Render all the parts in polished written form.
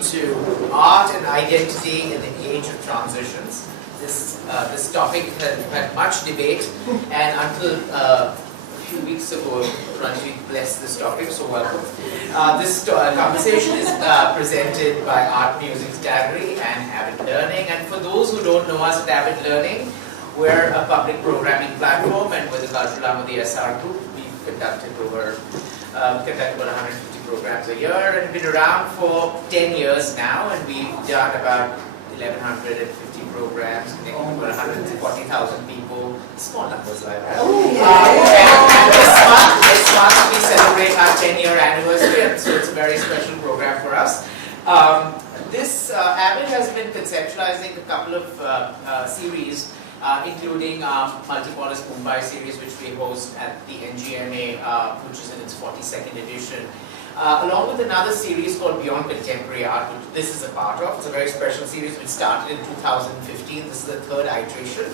to art and identity in the age of transitions. This topic has had much debate, and until a few weeks ago, Ranjit blessed this topic, so welcome. This conversation is presented by Art Musings Gallery and Avid Learning. And for those who don't know us at Avid Learning, we're a public programming platform, and with the cultural arm of the SR Group, we've conducted over 150 programs a year, and have been around for 10 years now, and we've done about 1,150 programs, connecting over 140,000 people. Small numbers like that. And this month we celebrate our 10-year anniversary, and so it's a very special program for us. Avid has been conceptualizing a couple of series, including Multipolus Mumbai series, which we host at the NGMA, which is in its 42nd edition. Along with another series called Beyond Contemporary Art, which this is a part of. It's a very special series which started in 2015. This is the third iteration.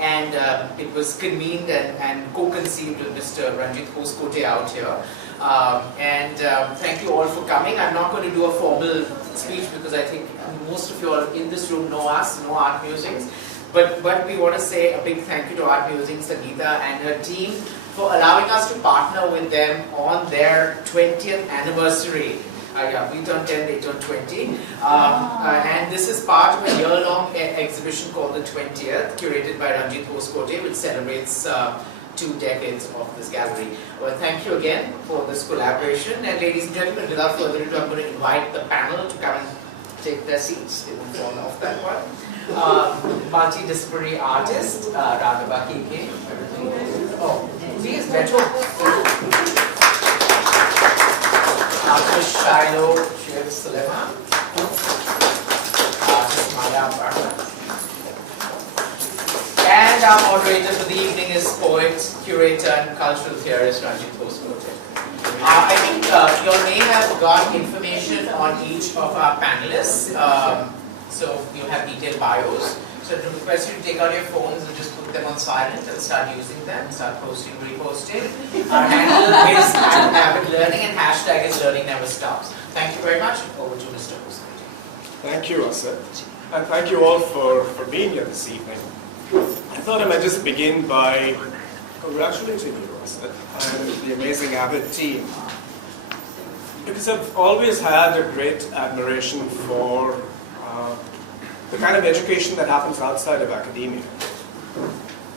And it was convened and co-conceived with Mr. Ranjit Hoskote out here. Thank you all for coming. I'm not going to do a formal speech because I think most of you all in this room know us, know Art Musings. But we want to say a big thank you to Art Musings, Sangeeta and her team, for allowing us to partner with them on their 20th anniversary. Yeah, we turned 10, they turned 20. And this is part of a year-long exhibition called The 20th, curated by Ranjit Hoskote, which celebrates 2 decades of this gallery. Well, thank you again for this collaboration. And ladies and gentlemen, without further ado, I'm going to invite the panel to come and take their seats. They won't fall off that one. Multidisciplinary artist, Raghava K.K. Oh, please, Beto. Artist Shiloh Shiv Suleiman. Artist Maya Barna. And our moderator for the evening is poet, curator, and cultural theorist Ranjit Hoskote. I think you all may have got information on each of our panelists. So you have detailed bios. So I request you to take out your phones and just put them on silent and start using them, start posting, reposting. Our handle is @Avid Learning and hashtag is Learning Never Stops. Thank you very much. Over to Mr. Hoskote. Thank you, Asad. And thank you all for being here this evening. I thought I might just begin by congratulating you, Asad, and the amazing Avid team. Because I've always had a great admiration for the kind of education that happens outside of academia,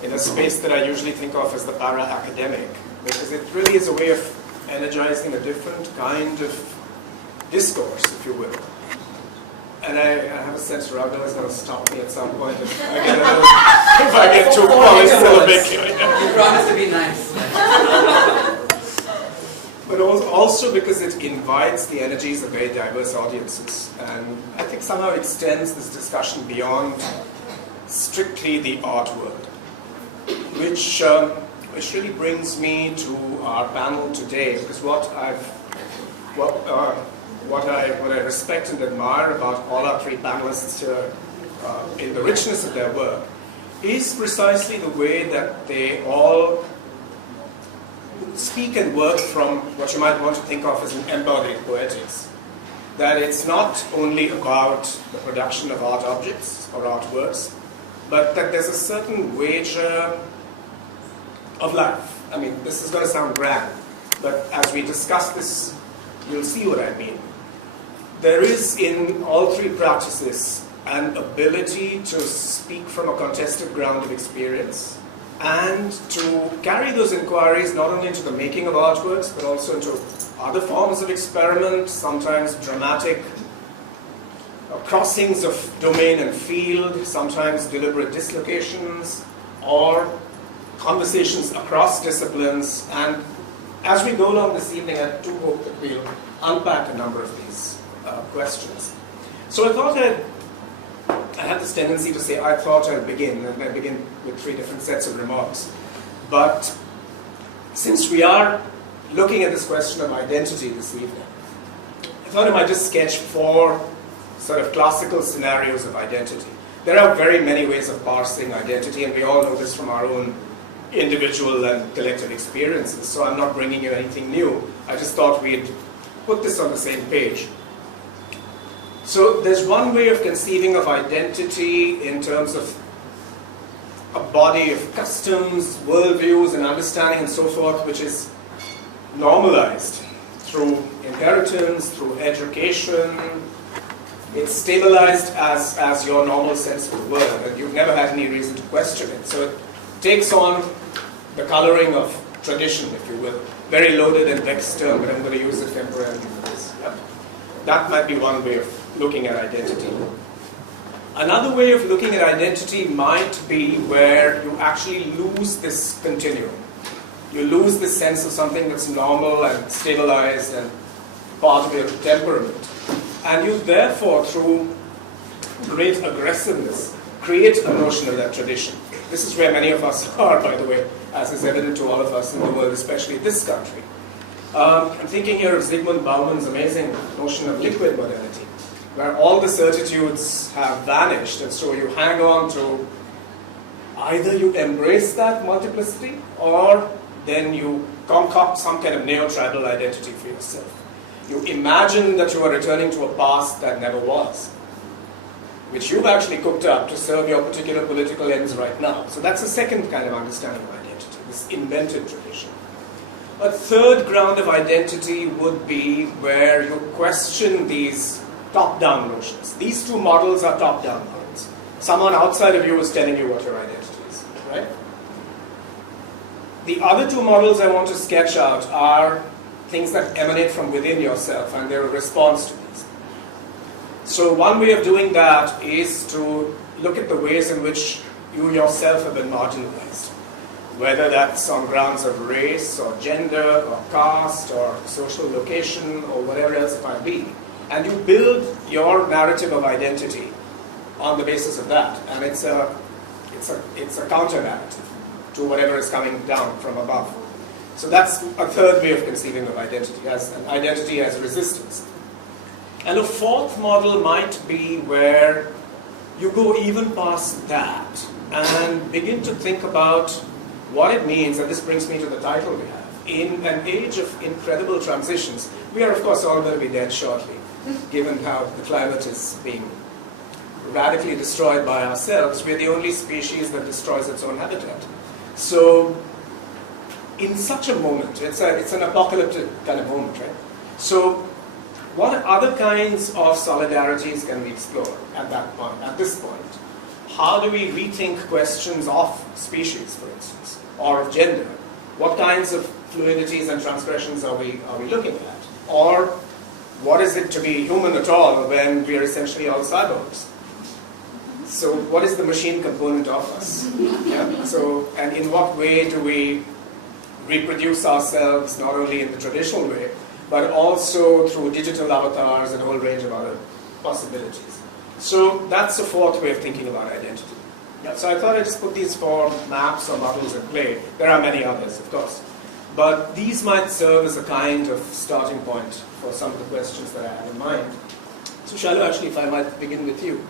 in a space that I usually think of as the para-academic, because it really is a way of energizing a different kind of discourse, if you will. And I have a sense Raghav is going to stop me at some point if I get too polysyllabic. You promise to be nice. But also because it invites the energies of very diverse audiences. And I think somehow extends this discussion beyond strictly the art world, which really brings me to our panel today, because what I respect and admire about all our 3 panelists here in the richness of their work is precisely the way that they all speak and work from what you might want to think of as an embodied poetics. That it's not only about the production of art objects or artworks, but that there's a certain wager of life. I mean, this is going to sound grand, but as we discuss this, you'll see what I mean. There is in all 3 practices an ability to speak from a contested ground of experience, and to carry those inquiries not only into the making of artworks, but also into other forms of experiment, sometimes dramatic crossings of domain and field, sometimes deliberate dislocations, or conversations across disciplines. And as we go along this evening, I do hope that we'll unpack a number of these questions. So I thought I had this tendency to say, I thought I'd begin, and I begin with 3 different sets of remarks. But since we are looking at this question of identity this evening, I thought I might just sketch 4 sort of classical scenarios of identity. There are very many ways of parsing identity, and we all know this from our own individual and collective experiences, so I'm not bringing you anything new. I just thought we'd put this on the same page. So there's one way of conceiving of identity in terms of a body of customs, worldviews, and understanding and so forth, which is normalized through inheritance, through education. It's stabilized as your normal sense of the world, and you've never had any reason to question it. So it takes on the coloring of tradition, if you will. Very loaded and vexed term, but I'm going to use it temporarily for this. Yep. That might be one way of looking at identity. Another way of looking at identity might be where you actually lose this continuum. You lose this sense of something that's normal and stabilized and part of your temperament. And you therefore, through great aggressiveness, create a notion of that tradition. This is where many of us are, by the way, as is evident to all of us in the world, especially this country. I'm thinking here of Zygmunt Bauman's amazing notion of liquid modernity, where all the certitudes have vanished, and so you hang on to either you embrace that multiplicity, or then you concoct some kind of neo-tribal identity for yourself. You imagine that you are returning to a past that never was, which you've actually cooked up to serve your particular political ends right now. So that's a second kind of understanding of identity, this invented tradition. A third ground of identity would be where you question these top-down notions. These two models are top-down models. Someone outside of you is telling you what your identity is, right? The other two models I want to sketch out are things that emanate from within yourself, and they're a response to these. So one way of doing that is to look at the ways in which you yourself have been marginalized, whether that's on grounds of race or gender or caste or social location or whatever else it might be. And you build your narrative of identity on the basis of that. And it's a counter-narrative to whatever is coming down from above. So that's a third way of conceiving of identity, as an identity as resistance. And a fourth model might be where you go even past that and begin to think about what it means, and this brings me to the title we have. In an age of incredible transitions, we are of course all going to be dead shortly, given how the climate is being radically destroyed by ourselves. We're the only species that destroys its own habitat. So in such a moment, it's an apocalyptic kind of moment, right? So what other kinds of solidarities can we explore at that point, at this point? How do we rethink questions of species, for instance, or of gender? What kinds of fluidities and transgressions are we looking at? Or what is it to be human at all when we are essentially all cyborgs? So what is the machine component of us? Yeah? So, and in what way do we reproduce ourselves, not only in the traditional way, but also through digital avatars and a whole range of other possibilities. So that's the fourth way of thinking about identity. Yeah, so I thought I'd just put these four maps or models in play. There are many others, of course. But these might serve as a kind of starting point for some of the questions that I have in mind. So Shalu, actually, if I might begin with you.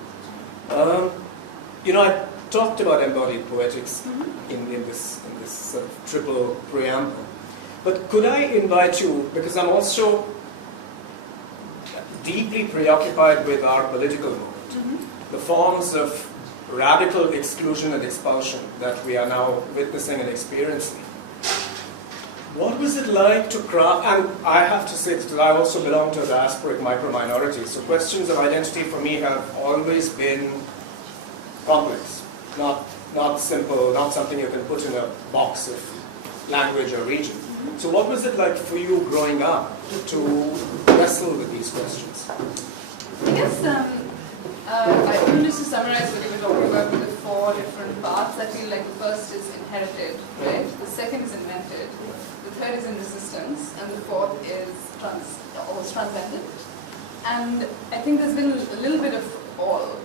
I talked about embodied poetics in this sort of triple preamble. But could I invite you, because I'm also deeply preoccupied with our political moment, the forms of radical exclusion and expulsion that we are now witnessing and experiencing. What was it like to craft, and I have to say that I also belong to the diasporic micro-minority, so questions of identity for me have always been complex, not simple, not something you can put in a box of language or region. So what was it like for you growing up to wrestle with these questions? I guess, just to summarize what you were talking about with the four different paths, I feel like the first is inherited, right? The second is invented, the third is in resistance, and the fourth is almost transcendent. And I think there's been a little bit of all.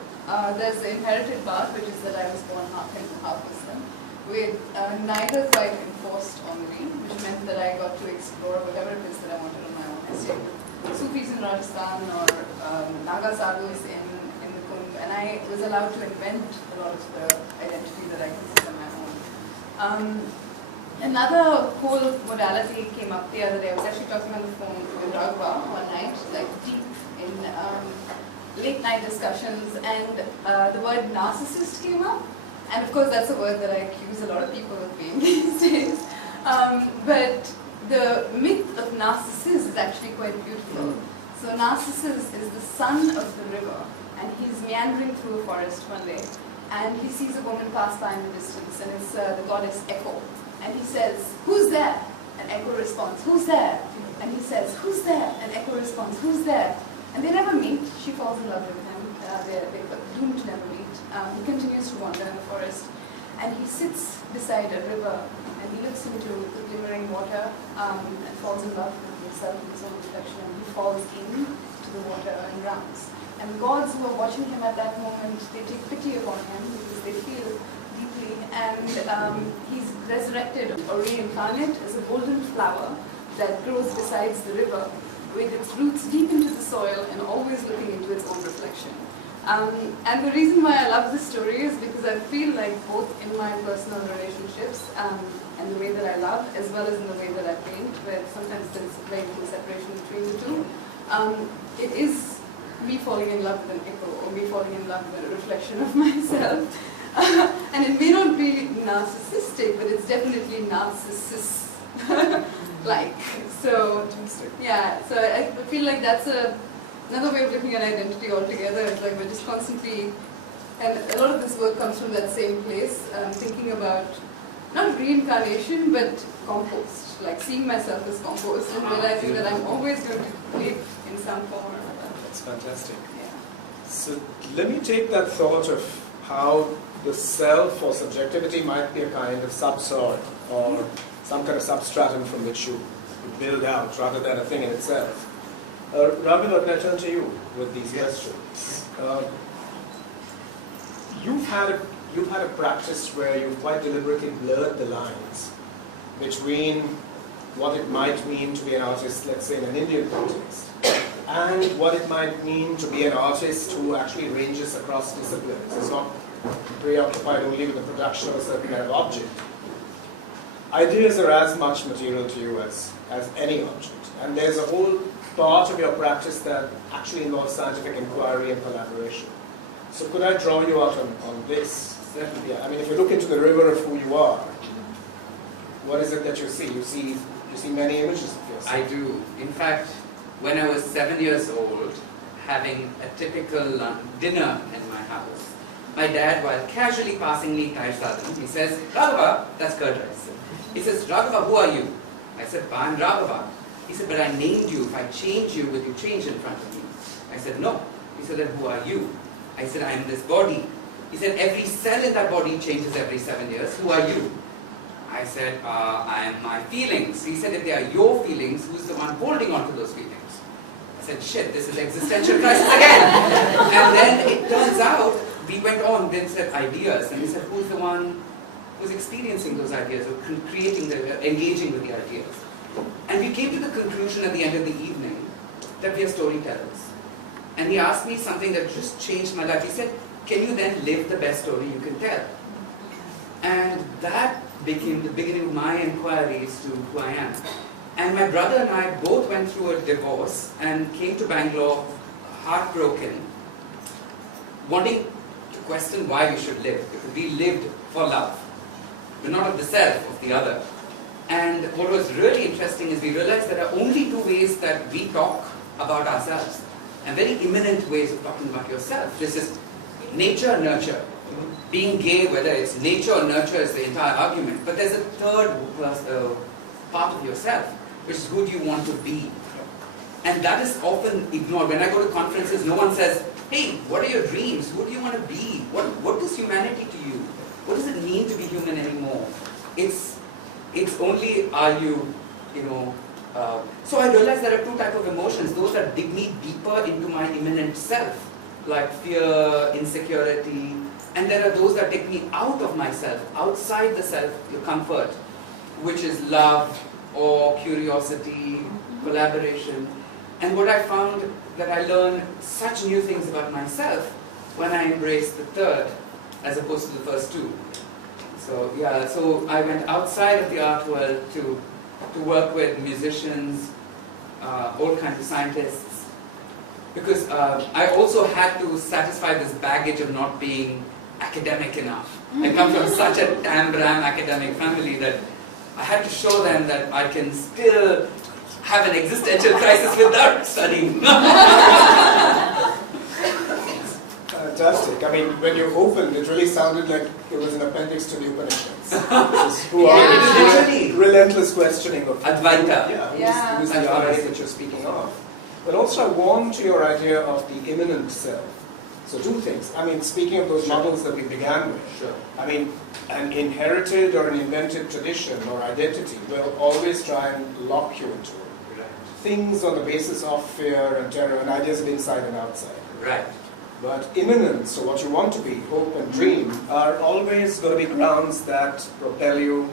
There's the inherited path, which is that I was born half Hindu, half Muslim, with neither quite enforced on me, which meant that I got to explore whatever it is that I wanted on my own. I stayed with Sufis in Rajasthan or Naga sadhus in the Kumbh, and I was allowed to invent a lot of the identity that I consider my own. Another whole modality came up the other day. I was actually talking on the phone with Raghuva one night, like deep in late night discussions, and the word narcissist came up. And of course, that's a word that I accuse a lot of people of being these days. But the myth of Narcissus is actually quite beautiful. So Narcissus is the son of the river, and he's meandering through a forest one day, and he sees a woman pass by in the distance, and it's the goddess Echo. And he says, "Who's there?" And Echo responds, "Who's there?" And he says, "Who's there?" And Echo responds, "Who's there?" And they never meet. She falls in love with him. They're doomed to never meet. He continues to wander in the forest, and he sits beside a river, and he looks into the glimmering water and falls in love with himself and his own reflection, and he falls into the water and drowns. And the gods who are watching him at that moment, they take pity upon him because they feel deeply, and he's resurrected or reincarnate as a golden flower that grows besides the river, with its roots deep into the soil and always looking into its own reflection. And the reason why I love this story is because I feel like both in my personal relationships and the way that I love, as well as in the way that I paint, where sometimes there's very little separation between the two, it is me falling in love with an echo, or me falling in love with a reflection of myself. And it may not be narcissistic, but it's definitely narcissus-like. So, yeah, so I feel like that's another way of looking at identity altogether. It's like we're just constantly, and a lot of this work comes from that same place, thinking about not reincarnation, but compost, like seeing myself as compost and realizing that I'm always going to live in some form or another. That's fantastic. Yeah. So let me take that thought of how the self or subjectivity might be a kind of subsoil or some kind of substratum from which you build out rather than a thing in itself. Raghav, can I turn to you with these questions? You've had a practice where you've quite deliberately blurred the lines between what it might mean to be an artist, let's say in an Indian context, and what it might mean to be an artist who actually ranges across disciplines. It's not preoccupied only with the production of a certain kind of object. Ideas are as much material to you as any object. And there's a whole part of your practice that actually involves scientific inquiry and collaboration. So could I draw you out on this? Certainly. I mean, if you look into the river of who you are, what is it that you see? You see many images of yourself. I do. In fact, when I was 7 years old, having a typical dinner in my house, my dad, while casually passing me Thai Southern, he says, "Raghava," that's curd rice. He says, "Raghava, who are you?" I said, "I'm Raghava." He said, "But I named you. If I change you, will you change in front of me?" I said, "No." He said, "Then who are you?" I said, "I am this body." He said, "Every cell in that body changes every 7 years. Who are you?" I said, "I am my feelings." He said, "If they are your feelings, who's the one holding on to those feelings?" I said, "Shit, this is existential crisis again." And then it turns out, we went on, then said ideas, and he said, "Who's the one who's experiencing those ideas, or engaging with the ideas?" And we came to the conclusion at the end of the evening that we are storytellers. And he asked me something that just changed my life. He said, "Can you then live the best story you can tell?" And that became the beginning of my inquiries to who I am. And my brother and I both went through a divorce and came to Bangalore heartbroken, wanting to question why we should live, because we lived for love. We're not of the self, of the other. And what was really interesting is we realized there are only two ways that we talk about ourselves, and very imminent ways of talking about yourself. This is nature, nurture. Being gay, whether it's nature or nurture, is the entire argument. But there's a third part of yourself, which is who do you want to be. And that is often ignored. When I go to conferences, no one says, "Hey, what are your dreams? Who do you want to be? What is humanity to you? What does it mean to be human anymore?" It's only, are you, so I realized there are two types of emotions. Those that dig me deeper into my immanent self, like fear, insecurity, and there are those that take me out of myself, outside the self, the comfort, which is love, or curiosity, collaboration. And what I found that I learned such new things about myself when I embraced the third, as opposed to the first two. So yeah, so I went outside of the art world to work with musicians, all kinds of scientists, because I also had to satisfy this baggage of not being academic enough. I come from such a tam-bram academic family that I had to show them that I can still have an existential crisis without studying. Fantastic. I mean, when you opened, it really sounded like it was an appendix to the Upanishads. Who are Literally. relentless questioning of Advaita. Yeah, who's the I that you're speaking of. But also I warm to your idea of the immanent self. So two things. I mean, speaking of those models that we began with, I mean, an inherited or an invented tradition or identity will always try and lock you into things on the basis of fear and terror and ideas of inside and outside. Right. But immanent, so what you want to be, hope and dream, are always going to be grounds that propel you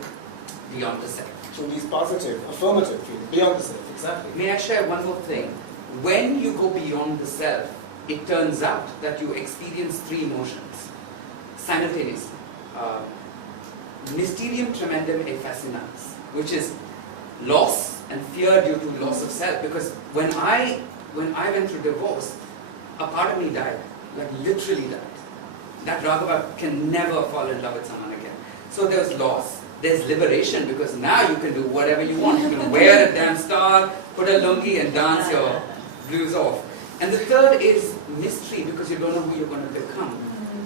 Beyond the self. to these positive, affirmative feelings, beyond the self, exactly. May I share one more thing? When you go beyond the self, it turns out that you experience three emotions simultaneously. Mysterium tremendum e fascinans, which is loss and fear due to loss of self. Because when I went through divorce, a part of me died, like literally died. That Raghava can never fall in love with someone again. So there's loss. There's liberation, because now you can do whatever you want. You can wear a damn star, put a lungi and dance your blues off. And the third is mystery, because you don't know who you're going to become.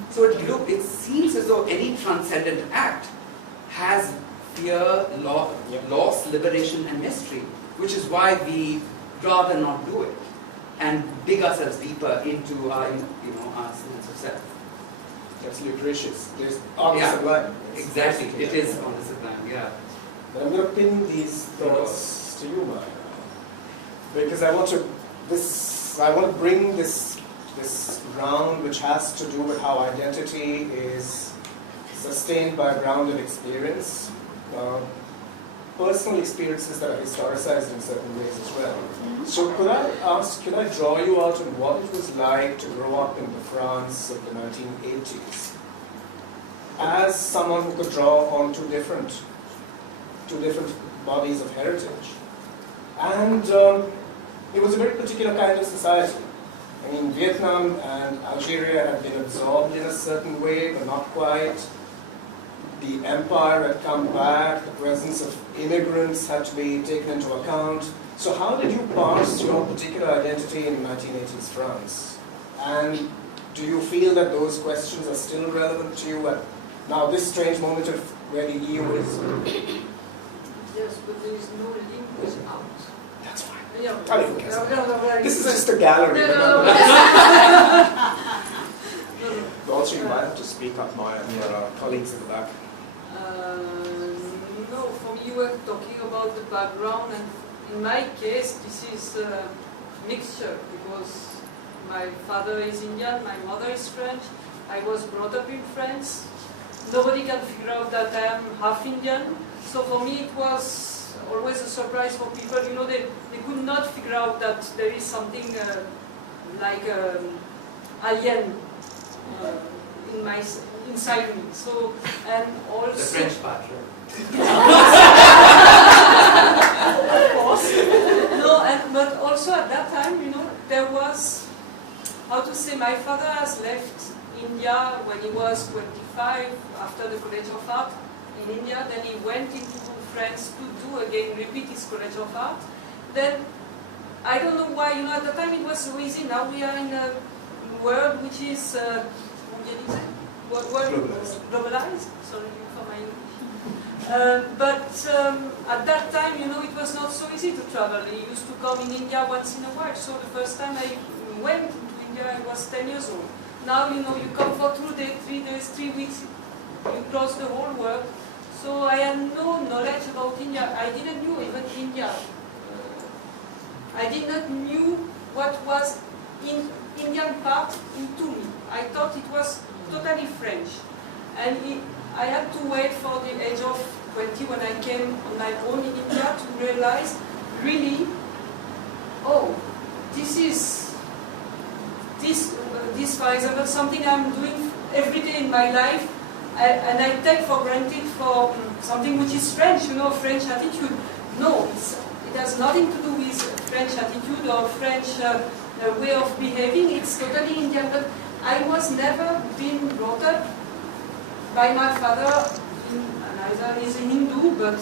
So it seems as though any transcendent act has fear, loss, liberation and mystery, which is why we rather not do it and dig ourselves deeper into our sense of self. Absolutely precious. There's on the sublime. Exactly, it is on the sublime, yeah. But I'm going to pin these thoughts to you, Maya, because I want to bring this ground which has to do with how identity is sustained by a ground of experience, personal experiences that are historicized in certain ways as well. So could I draw you out on what it was like to grow up in the France of the 1980s as someone who could draw on two different bodies of heritage? And it was a very particular kind of society. I mean, Vietnam and Algeria had been absorbed in a certain way, but not quite. The empire had come back, the presence of immigrants had to be taken into account. So how did you parse your particular identity in 1980s France? And do you feel that those questions are still relevant to you at now this strange moment of where the EU is? Yes, but there is no link with out. That's fine. Yeah. This is just a gallery. No. Also, you might have to speak up, Maya, for our colleagues in the back. No, for me, you were talking about the background, and in my case, this is a mixture, because my father is Indian, my mother is French, I was brought up in France. Nobody can figure out that I am half Indian, so for me it was always a surprise for people. You know, they could not figure out that there is something like alien inside me. So, and also The French part, right? of course. No, but also at that time, you know, there was, how to say, my father has left India when he was 25 after the College of Art in India. Then he went into France to repeat his College of Art. Then, I don't know why, you know, at the time it was so easy. Now we are in a world which is, globalized. Sorry for my English. But at that time, you know, it was not so easy to travel. He used to come in India once in a while. So the first time I went to India, I was 10 years old. Now, you know, you come for 2 days, 3 days, 3 weeks, you cross the whole world. So I had no knowledge about India. I didn't know even India. I did not knew what was in Indian part into me. I thought it was totally French. And I had to wait for the age of 20 when I came on my own in India to realize, really, oh, this for example, something I'm doing every day in my life, and I take for granted for something which is French, you know, French attitude. No, it has nothing to do with French attitude or French way of behaving. It's totally Indian, but I was never been brought up by my father. Neither is a Hindu, but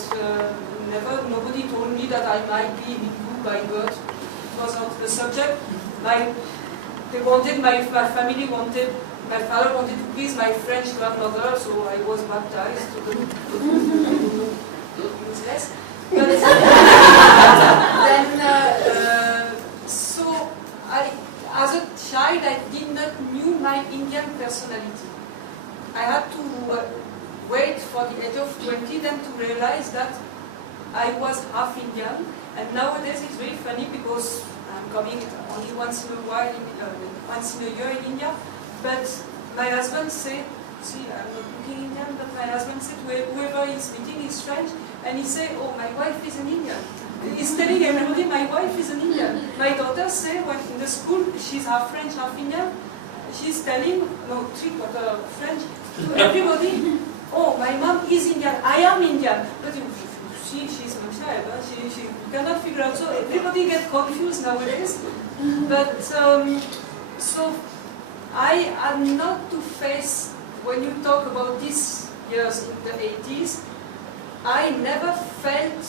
nobody told me that I might be Hindu by birth. It was not the subject. My family wanted. My father wanted to please my French grandmother, so I was baptized. Useless. But then, so as a child, I did not knew my Indian personality. I had to wait for the age of 20 then to realize that I was half Indian. And nowadays it's very funny because I'm coming only once in a while, once in a year in India. But my husband said, see, I'm not looking Indian, but my husband said whoever is meeting is French, and he said, oh, my wife is an Indian. He's telling everybody, my wife is an Indian. My daughter said, when in the school, she's half French, half Indian. She's telling, no, 3/4 French, to everybody, oh, my mom is Indian, I am Indian. But she's my child, she cannot figure out. So everybody gets confused nowadays. But, so I am not to face, when you talk about these years in the 80s, I never felt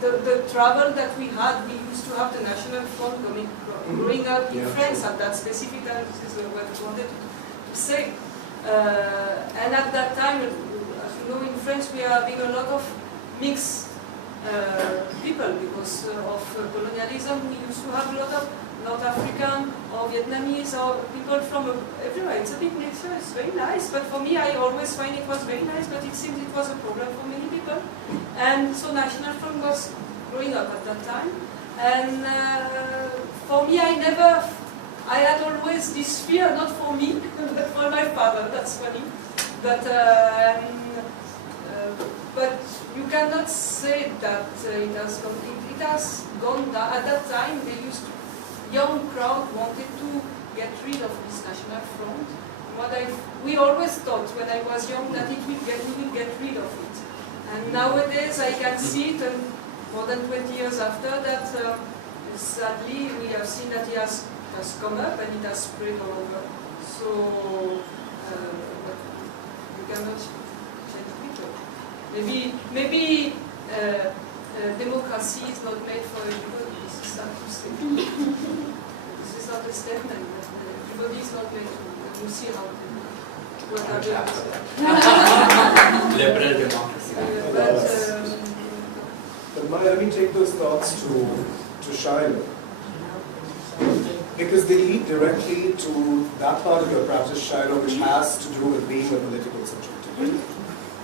the trouble that we had. We used to have the National Front growing up in France at that specific time. This is what I wanted to say. And at that time, as you know, in France we are having a lot of mixed people because of colonialism. We used to have a lot of North African or Vietnamese or people from everywhere. It's a big mixture, it's very nice, but for me I always find it was very nice, but it seems it was a problem for many people. And so National Front was growing up at that time. And for me I had always this fear, not for me, but for my father, that's funny. But you cannot say that it has gone down. At that time they used to young crowd wanted to get rid of this National Front. We always thought when I was young that we will get rid of it. And nowadays I can see it, and more than 20 years after that, sadly we have seen that it has come up and it has spread all over. So you cannot change people. Maybe democracy is not made for everybody. This is sad to say. This is not a statement. Everybody is not made to. You see how what happens. Liberal democracy. But let me take those thoughts to Shiloh. Because they lead directly to that part of your practice, Shiloh, which has to do with being a political subject.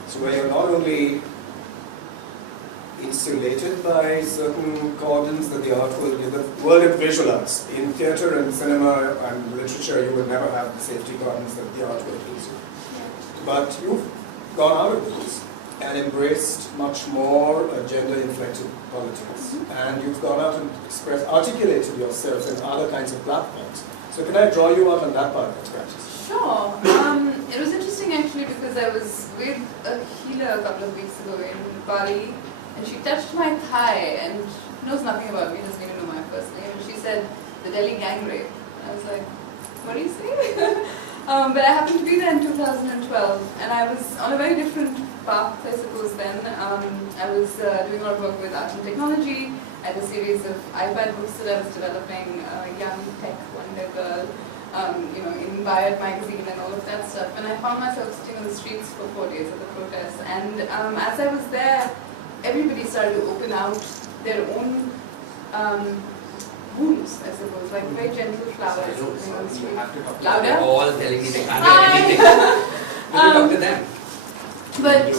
So where you're not only insulated by certain cordons that the art world is visualized. In theatre and cinema and literature, you would never have the safety cordons that the art world gives you. But you've gone out of those and embraced much more gender-inflected politics. And you've gone out and articulated yourself in other kinds of platforms. So can I draw you out on that part of the practice? Sure. It was interesting actually because I was with a healer a couple of weeks ago in Bali, and she touched my thigh and knows nothing about me, doesn't even know my first name. And she said, the Delhi gang rape. And I was like, what do you say? But I happened to be there in 2012, and I was on a very different path, I suppose, then. I was doing a lot of work with art and technology. I had a series of iPad books that I was developing, young tech wonder girl, in Wired magazine and all of that stuff. And I found myself sitting on the streets for 4 days at the protests. And as I was there, everybody started to open out their own wounds, I suppose, like very gentle flowers. You have to talk to Louder? them. All telling me they can't do anything. Will you talk to them? But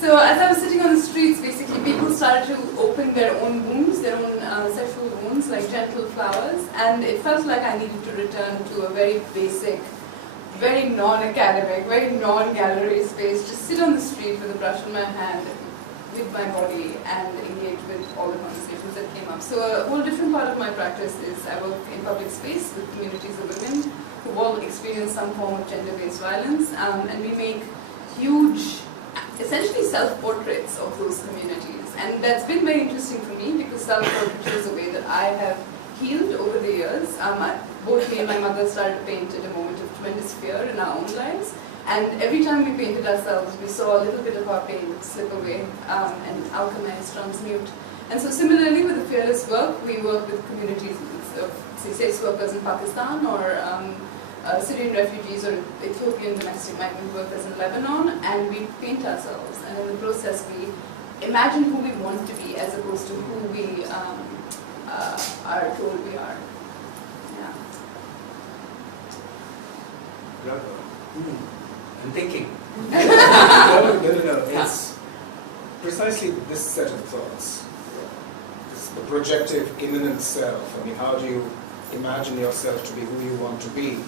so as I was sitting on the streets, basically people started to open their own wounds, their own sexual wounds, like gentle flowers, and it felt like I needed to return to a very basic, very non-academic, very non-gallery space, just sit on the street with a brush in my hand, with my body, and engage with all the conversations that came up. So a whole different part of my practice is I work in public space with communities of women who all experience some form of gender-based violence, and we make huge, essentially self-portraits of those communities. And that's been very interesting for me because self portraiture is a way that I have healed over the years. Both me and my mother started to paint at a moment of tremendous fear in our own lives. And every time we painted ourselves, we saw a little bit of our pain slip away and alchemize, transmute. And so similarly with the fearless work, we work with communities of, say, sex workers in Pakistan or Syrian refugees or Ethiopian domestic migrant workers in Lebanon, and we paint ourselves. And in the process, we imagine who we want to be as opposed to who we are told we are. Yeah. I'm thinking. No. It's precisely this set of thoughts. It's the projective immanent self. I mean, how do you imagine yourself to be who you want to be?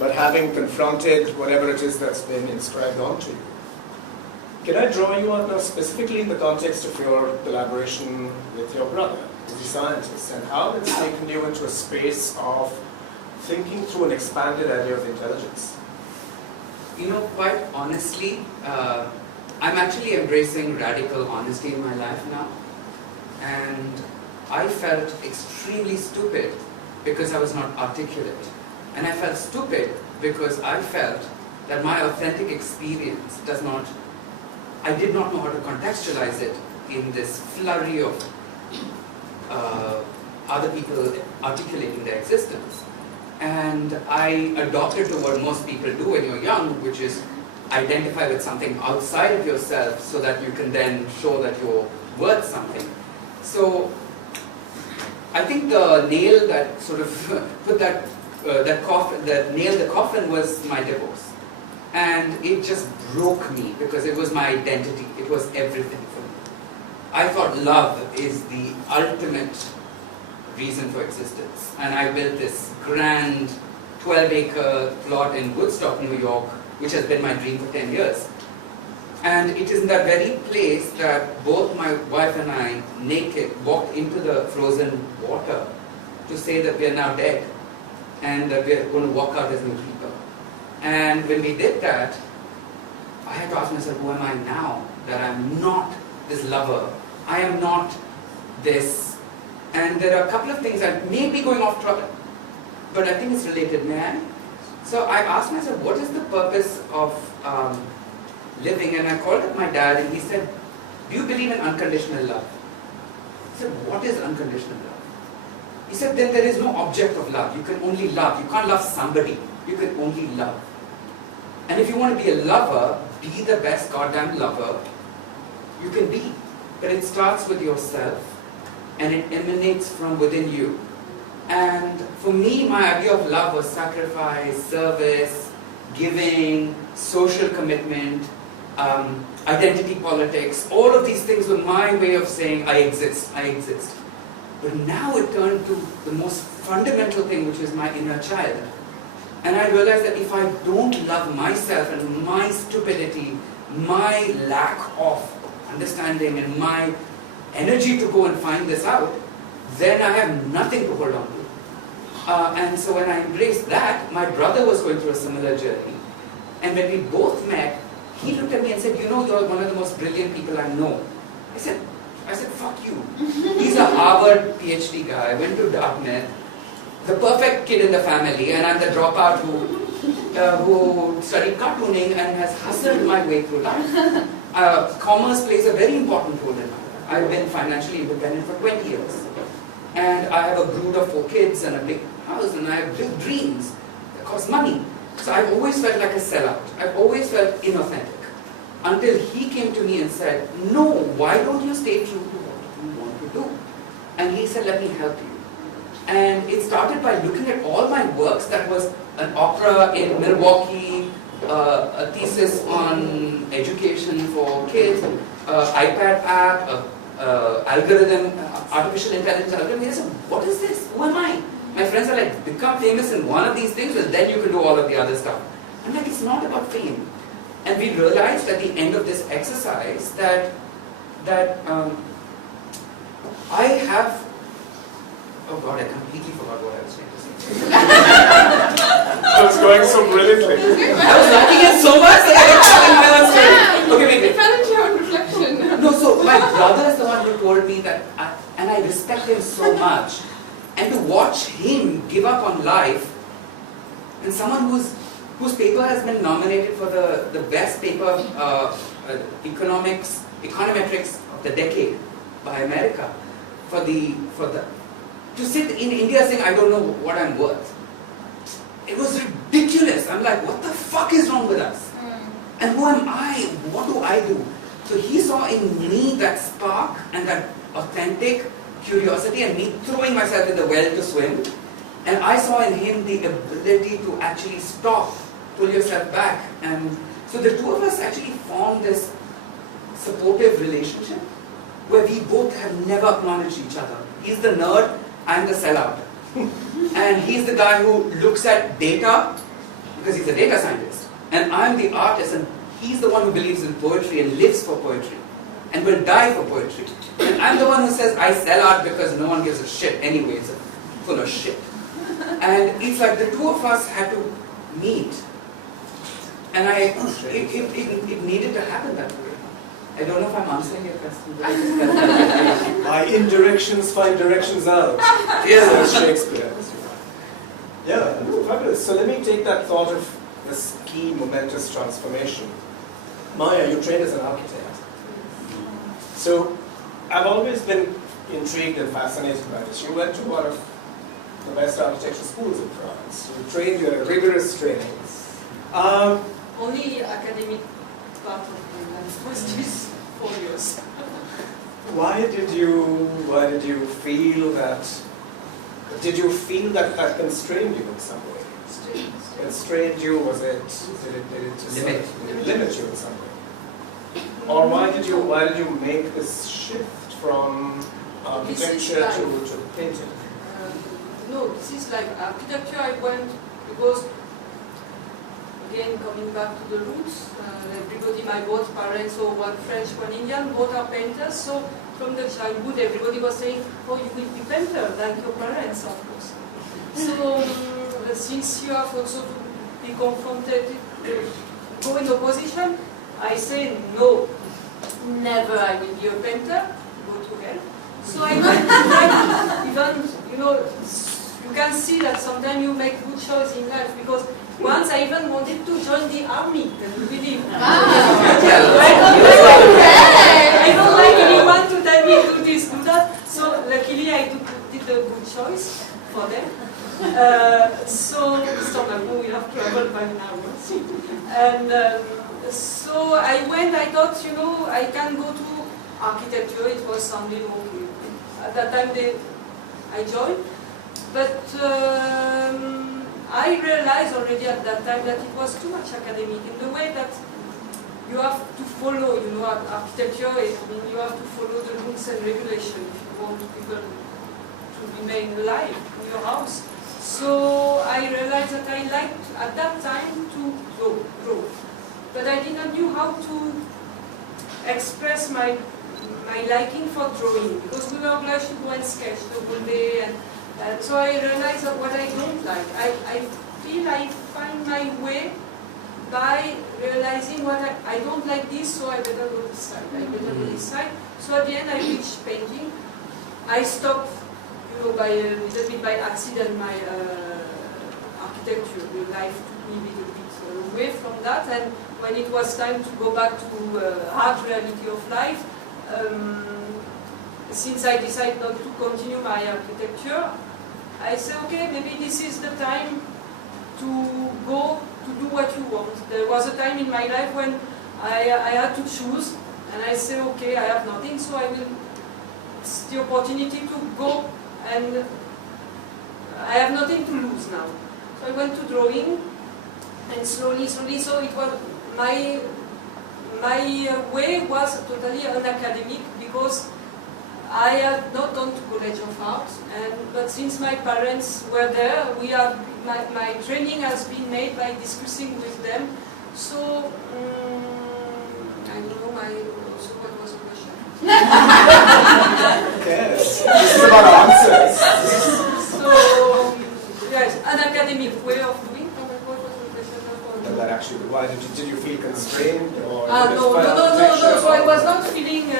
But having confronted whatever it is that's been inscribed onto you. Can I draw you on now specifically in the context of your collaboration with your brother, who's a scientist, and how it's taken you into a space of thinking through an expanded idea of intelligence? You know, quite honestly, I'm actually embracing radical honesty in my life now. And I felt extremely stupid because I was not articulate. And I felt stupid because I felt that my authentic experience I did not know how to contextualize it in this flurry of other people articulating their existence. And I adopted to what most people do when you're young, which is identify with something outside of yourself so that you can then show that you're worth something. So I think the nail that sort of put that nailed the coffin was my divorce. And it just broke me because it was my identity. It was everything for me. I thought love is the ultimate reason for existence. And I built this grand 12-acre plot in Woodstock, New York, which has been my dream for 10 years. And it is in that very place that both my wife and I, naked, walked into the frozen water to say that we are now dead and that we are going to walk out as new people. And when we did that, I had to ask myself, who am I now? That I'm not this lover. I am not this. And there are a couple of things that may be going off track, but I think it's related, man. So I asked myself, what is the purpose of living? And I called up my dad and he said, do you believe in unconditional love? I said, what is unconditional love? He said, then there is no object of love. You can only love. You can't love somebody. You can only love. And if you want to be a lover, be the best goddamn lover you can be. But it starts with yourself and it emanates from within you. And for me, my idea of love was sacrifice, service, giving, social commitment, identity politics. All of these things were my way of saying, I exist, I exist. But now it turned to the most fundamental thing, which is my inner child. And I realized that if I don't love myself and my stupidity, my lack of understanding and my energy to go and find this out, then I have nothing to hold on to. And so when I embraced that, my brother was going through a similar journey. And when we both met, he looked at me and said, you know, you're one of the most brilliant people I know. I said, fuck you. He's a Harvard PhD guy, went to Dartmouth, the perfect kid in the family, and I'm the dropout who studied cartooning and has hustled my way through life. Commerce plays a very important role in my life. I've been financially independent for 20 years. And I have a brood of 4 kids and a big house, and I have big dreams that cost money. So I've always felt like a sellout. I've always felt inauthentic. Until he came to me and said, no, why don't you stay true to what you want to do? And he said, let me help you. And it started by looking at all my works. That was an opera in Milwaukee, a thesis on education for kids, iPad app, algorithm, artificial intelligence algorithm. I said, what is this? Who am I? My friends are like, become famous in one of these things, and then you can do all of the other stuff. I'm like, it's not about fame. And we realized at the end of this exercise that I have, oh God, I completely forgot what I was trying to say. I was going so brilliantly. I was liking it so much that I didn't know what I was saying. Okay, wait. It fell into your own reflection. No, so my brother is the one who much. And to watch him give up on life, and someone whose paper has been nominated for the best paper, econometrics of the decade by America, to sit in India saying, I don't know what I'm worth. It was ridiculous. I'm like, what the fuck is wrong with us? And who am I? What do I do? So he saw in me that spark and that authentic curiosity and me throwing myself in the well to swim. And I saw in him the ability to actually stop, pull yourself back. And so the two of us actually formed this supportive relationship where we both have never acknowledged each other. He's the nerd, I'm the sellout. And he's the guy who looks at data because he's a data scientist. And I'm the artist, and he's the one who believes in poetry and lives for poetry and will die for poetry. And I'm the one who says I sell art because no one gives a shit anyway, it's full of shit. And it's like the two of us had to meet. And it needed to happen that way. I don't know if I'm answering your question, but I just felt that. By indirections find directions out. Yeah. Says Shakespeare. Yeah, fabulous. So let me take that thought of this key momentous transformation. Maya, you trained as an architect. So I've always been intrigued and fascinated by this. You went to one of the best architecture schools in France. You trained, you had rigorous trainings. Only academic part of my life was this 4 years. Why did you feel that? Did you feel that constrained you in some way? Constrained you? Was it? Did it just limit you in some way? Or why did you make this shift from architecture to painting? No, this is like architecture. I went because, again, coming back to the roots, everybody, my both parents, or one French, one Indian, both are painters. So from the childhood, everybody was saying, oh, you will be painter, like your parents, of course. So since you have also to be confronted, go in opposition, I say, no, never I will be a painter, go to hell. So I went to even, you can see that sometimes you make good choice in life, because once I even wanted to join the army, can you believe? I don't like anyone to tell me do this, do that. So luckily I did a good choice for them. So we have traveled by now. And so I went, I thought, I can go to architecture. It was something okay. At that time I joined. But I realized already at that time that it was too much academic in the way that you have to follow, architecture, you have to follow the rules and regulations if you want people to remain alive in your house. So I realized that I liked at that time to draw. But I didn't know how to express my liking for drawing, because we were obliged to go and sketch the whole day. And so I realized that what I don't like. I feel I find my way by realizing what I don't like this, so I better go this side. I better go this side. So at the end I reached painting. I stopped, by a little bit by accident my architecture. The life took me a little bit away from that, and when it was time to go back to hard reality of life, since I decided not to continue my architecture, I said, okay, maybe this is the time to go to do what you want. There was a time in my life when I had to choose, and I said, okay, I have nothing, so it's the opportunity to go, and I have nothing to lose now. So I went to drawing, and slowly, so it was my way was totally unacademic, because I had not gone to College of Art, but since my parents were there, my training has been made by discussing with them. So I don't know. Also, what was the question? Yes, this is about answers. So yes, an academic way of doing. What was the question? And that actually, why did you feel constrained or? No. So I was not feeling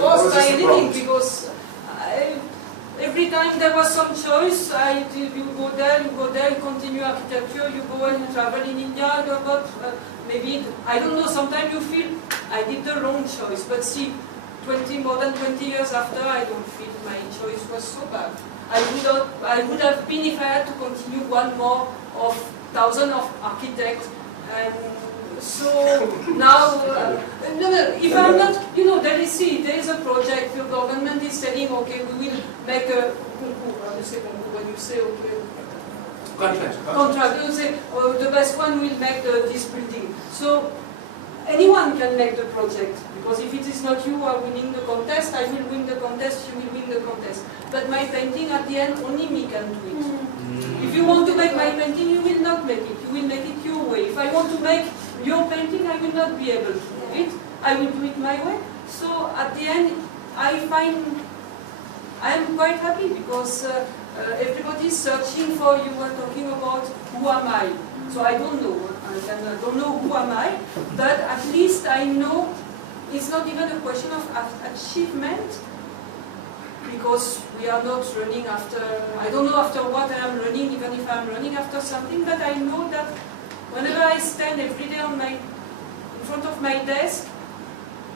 forced by anything, because every time there was some choice, you go there, you continue architecture, you go and travel in India, but maybe, I don't know, sometimes you feel I did the wrong choice, but see, more than 20 years after, I don't feel my choice was so bad. I would have been if I had to continue one more of thousands of architects, and so now, if I'm not, there is a project, the government is saying, okay, we will make a when you say, okay, contract, you say, the best one will make this building. So anyone can make the project, because if it is not you who are winning the contest, I will win the contest, you will win the contest. But my painting at the end, only me can do it. If you want to make my painting, you will not make it. You will make it your way. If I want to make your painting, I will not be able to do it. I will do it my way. So at the end, I find I am quite happy, because everybody is searching for, you were talking about who am I. So I don't know. I don't know who am I, but at least I know it's not even a question of achievement, because we are not running after, I don't know after what I am running, even if I am running after something, but I know that whenever I stand every day in front of my desk,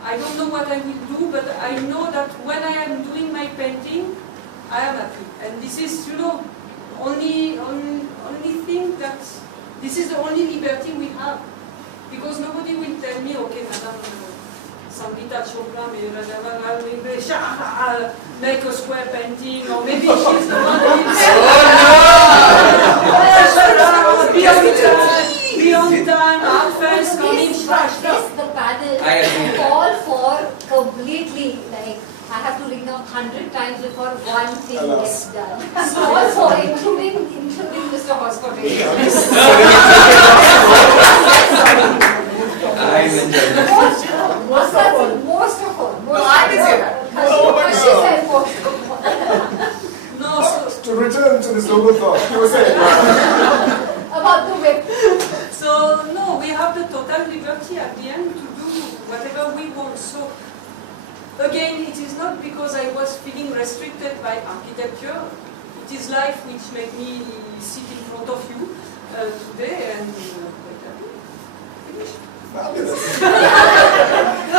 I don't know what I will do, but I know that when I am doing my painting, I am happy. And this is, only thing that, this is the only liberty we have. Because nobody will tell me, okay, madame, Sambita Chopra, make a square painting, or maybe she's the one who will say, be on time, art fest, coming, the panel call for completely, like, I have to ring up 100 times before one thing gets done. Also, including Mr. Hospital. Most of all. No, I didn't say that. She said most of all. No, so, To return to this noble thought, you were saying about the whip. So, no, we have the total liberty at the end to do whatever we want. So, again, it is not because I was feeling restricted by architecture. It is life which made me sit in front of you today and finish. fabulous.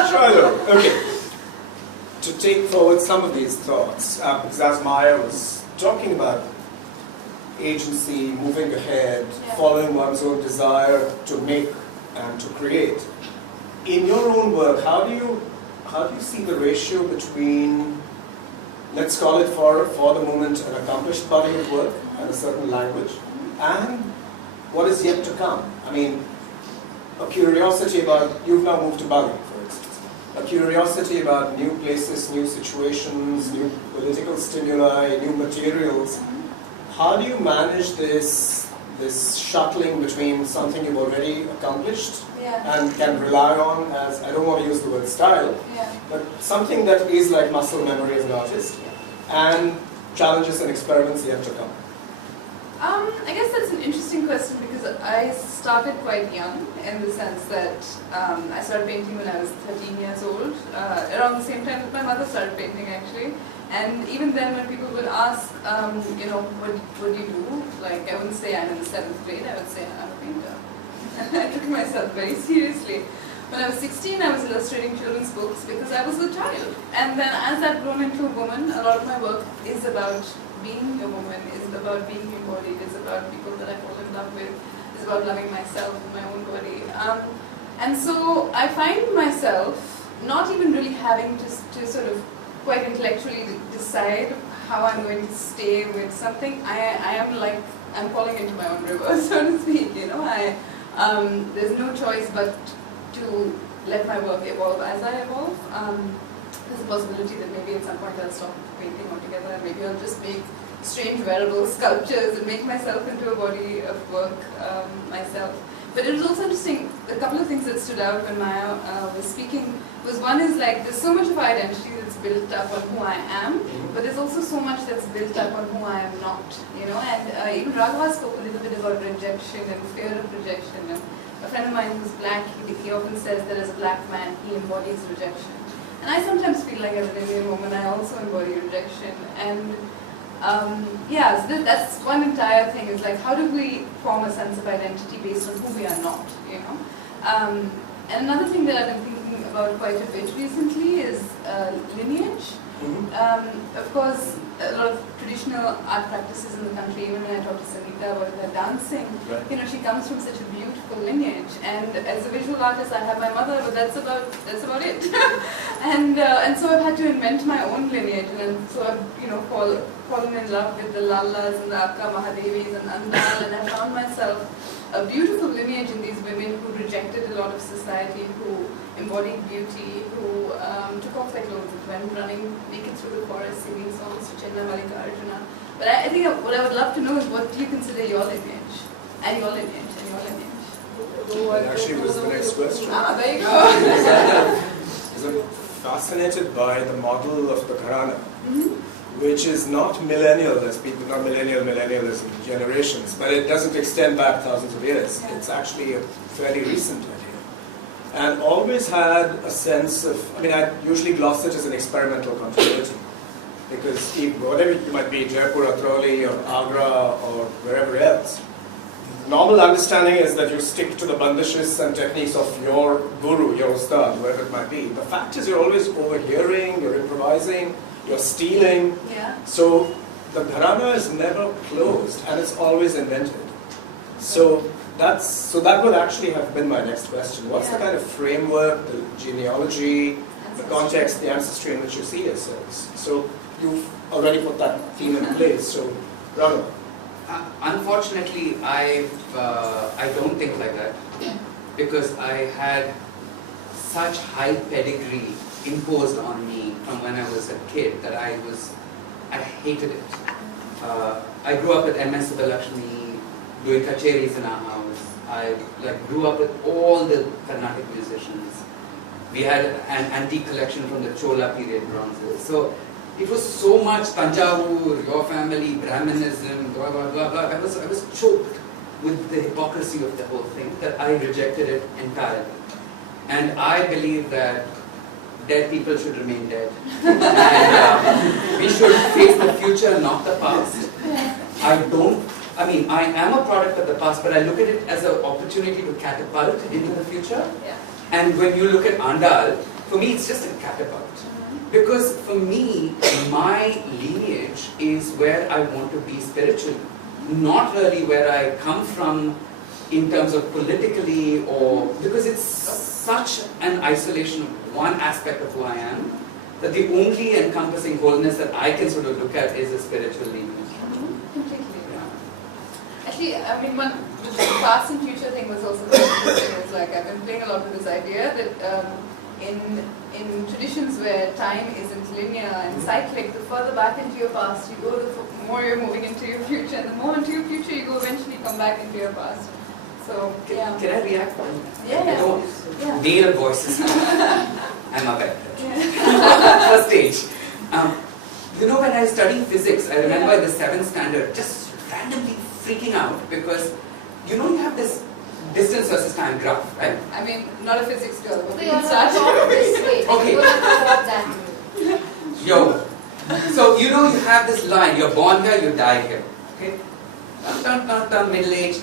Shiloh, okay. To take forward some of these thoughts, because as Maya was talking about agency, moving ahead, following one's own desire to make and to create. In your own work, how do you see the ratio between, let's call it for the moment, an accomplished body of work and a certain language, and what is yet to come? I mean, a curiosity about, you've now moved to Bali, for instance, a curiosity about new places, new situations, new political stimuli, new materials. How do you manage this shuttling between something you've already accomplished and can rely on as, I don't want to use the word style, but something that is like muscle memory as an artist, and challenges and experiments yet to come? I guess that's an interesting question, because I started quite young, in the sense that I started painting when I was 13 years old, around the same time that my mother started painting actually. And even then when people would ask, what do you do? Like, I wouldn't say I'm in the 7th grade, I would say I'm a painter. I took myself very seriously. When I was 16, I was illustrating children's books because I was a child. And then as I've grown into a woman, a lot of my work is about being a woman, is about being embodied, is about people that I fall in love with, is about loving myself and my own body. And so I find myself not even really having to sort of quite intellectually decide how I'm going to stay with something. I am like, I'm falling into my own river, so to speak, there's no choice but to let my work evolve as I evolve. There's a possibility that maybe at some point I'll stop painting altogether, and maybe I'll just make strange wearable sculptures and make myself into a body of work myself. But it was also interesting, a couple of things that stood out when Maya was speaking was, one is like, there's so much of our identity that's built up on who I am, but there's also so much that's built up on who I am not, and even Raghava spoke a little bit about rejection and fear of rejection. And a friend of mine who's black, he often says that as a black man, he embodies rejection. And I sometimes feel like as an Indian woman, I also embody rejection. And Yeah, so that's one entire thing, is like, how do we form a sense of identity based on who we are not, you know? And another thing that I've been thinking about quite a bit recently is lineage. Of course, a lot of traditional art practices in the country, even when I talk to Sangeeta about their dancing, you know, she comes from such a beautiful lineage. And as a visual artist, I have my mother, but that's about it. and so I've had to invent my own lineage, and so I've, you know, fallen in love with the Lallas and the Akka Mahadevis and Andal, and I found myself a beautiful lineage in these women who rejected a lot of society, who embodied beauty, who took off their clothes and went running naked through the forest singing songs to Chenna Malika Arjuna. But I think what I would love to know is, what do you consider your lineage? And your lineage, and your lineage. That actually was the next question. There you go. I'm fascinated by the model of the Gharana, which is not millennial, as people, not millennialism generations, but it doesn't extend back thousands of years. It's actually a fairly recent idea. And always had a sense of, I mean, I usually gloss it as an experimental continuity. Because whatever you might be, Jaipur, Atroli, or Agra, or wherever else, normal understanding is that you stick to the bandishes and techniques of your guru, your ustad, whoever it might be. The fact is, you're always overhearing, you're improvising, you're stealing. So the dharana is never closed, and it's always invented. So that would actually have been my next question. What's the kind of framework, the genealogy, the context, the ancestry in which you see yourselves? So you've already put that theme in place. So, Raghav. Unfortunately, I don't think like that, because I had such high pedigree imposed on me from when I was a kid that I hated it. I grew up with MS Subbalakshmi, doing kacheris in our house. I grew up with all the Carnatic musicians. We had an antique collection from the Chola period bronzes. So it was so much Tanjavur, your family, Brahmanism, blah blah blah blah. I was choked with the hypocrisy of the whole thing that I rejected it entirely. And I believe that dead people should remain dead. And we should face the future, not the past. I am a product of the past, but I look at it as an opportunity to catapult into the future. And when you look at Andal, for me it's just a catapult. Because for me, my lineage is where I want to be spiritually, not really where I come from in terms of politically, or because it's such an isolation of one aspect of who I am, that the only encompassing wholeness that I can sort of look at is a spiritual lineage. Completely. Actually, I mean, the past and future thing was also very interesting. It's like, I've been playing a lot with this idea that in traditions where time isn't linear and cyclic, the further back into your past you go, the more you're moving into your future, and the more into your future you go, eventually come back into your past. So, yeah. Can I react? Yeah. Male voices. I'm up at first stage. When I was studying physics, I remember in the 7th standard just randomly freaking out because you have this distance versus time graph, right? I mean, not a physics girl, but So we you're can not start. talking this way. Okay. You're not talking that way. Yo. So you have this line, you're born here, you die here. Okay? Middle age,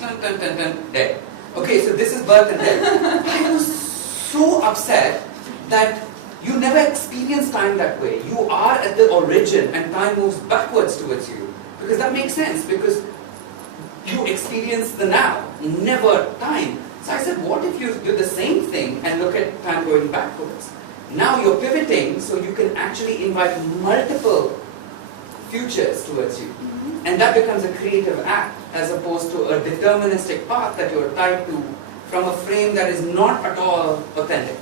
dead. Okay, so this is birth and death. I was so upset that you never experience time that way. You are at the origin and time moves backwards towards you. Because that makes sense, because you experience the now, never time. So I said, what if you do the same thing and look at time going backwards? Now you're pivoting, so you can actually invite multiple futures towards you. And that becomes a creative act, as opposed to a deterministic path that you're tied to from a frame that is not at all authentic.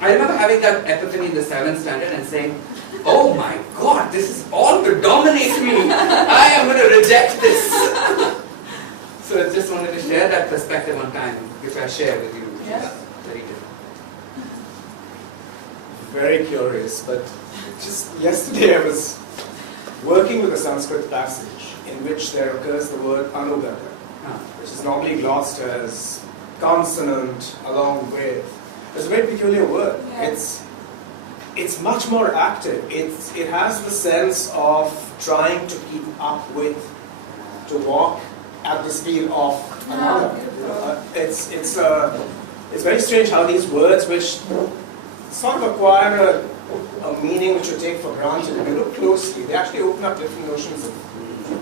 I remember having that epiphany in the 7th standard and saying, oh my God, this is all to dominate me. I am going to reject this. So I just wanted to share that perspective on time, which I share with you. Yeah. Very different. Very curious, but just yesterday I was working with a Sanskrit passage in which there occurs the word anugata, which is normally glossed as consonant along with. It's a very peculiar word. Yeah. it's much more active. It has the sense of trying to keep up with, to walk at the speed of another. It's very strange how these words, which sort of acquire a meaning which you take for granted, if you look closely, they actually open up different notions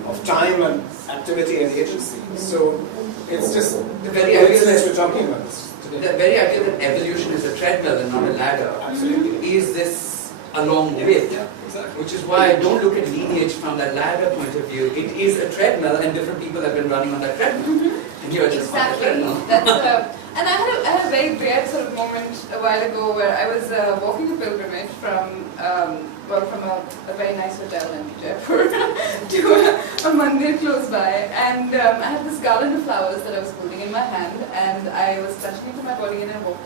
of time and activity and agency. So it's just the very idea that we're talking about this today. The very idea that evolution is a treadmill and not a ladder, Absolutely, is this along with. Yeah, exactly. Which is why I don't look at lineage from that ladder point of view. It is a treadmill, and different people have been running on that treadmill. And you are just on the Exactly. treadmill. And I had a very weird sort of moment a while ago where I was walking a pilgrimage from a very nice hotel in Jaipur to a mandir close by, and I had this garland of flowers that I was holding in my hand, and I was touching it to my body, and I walked,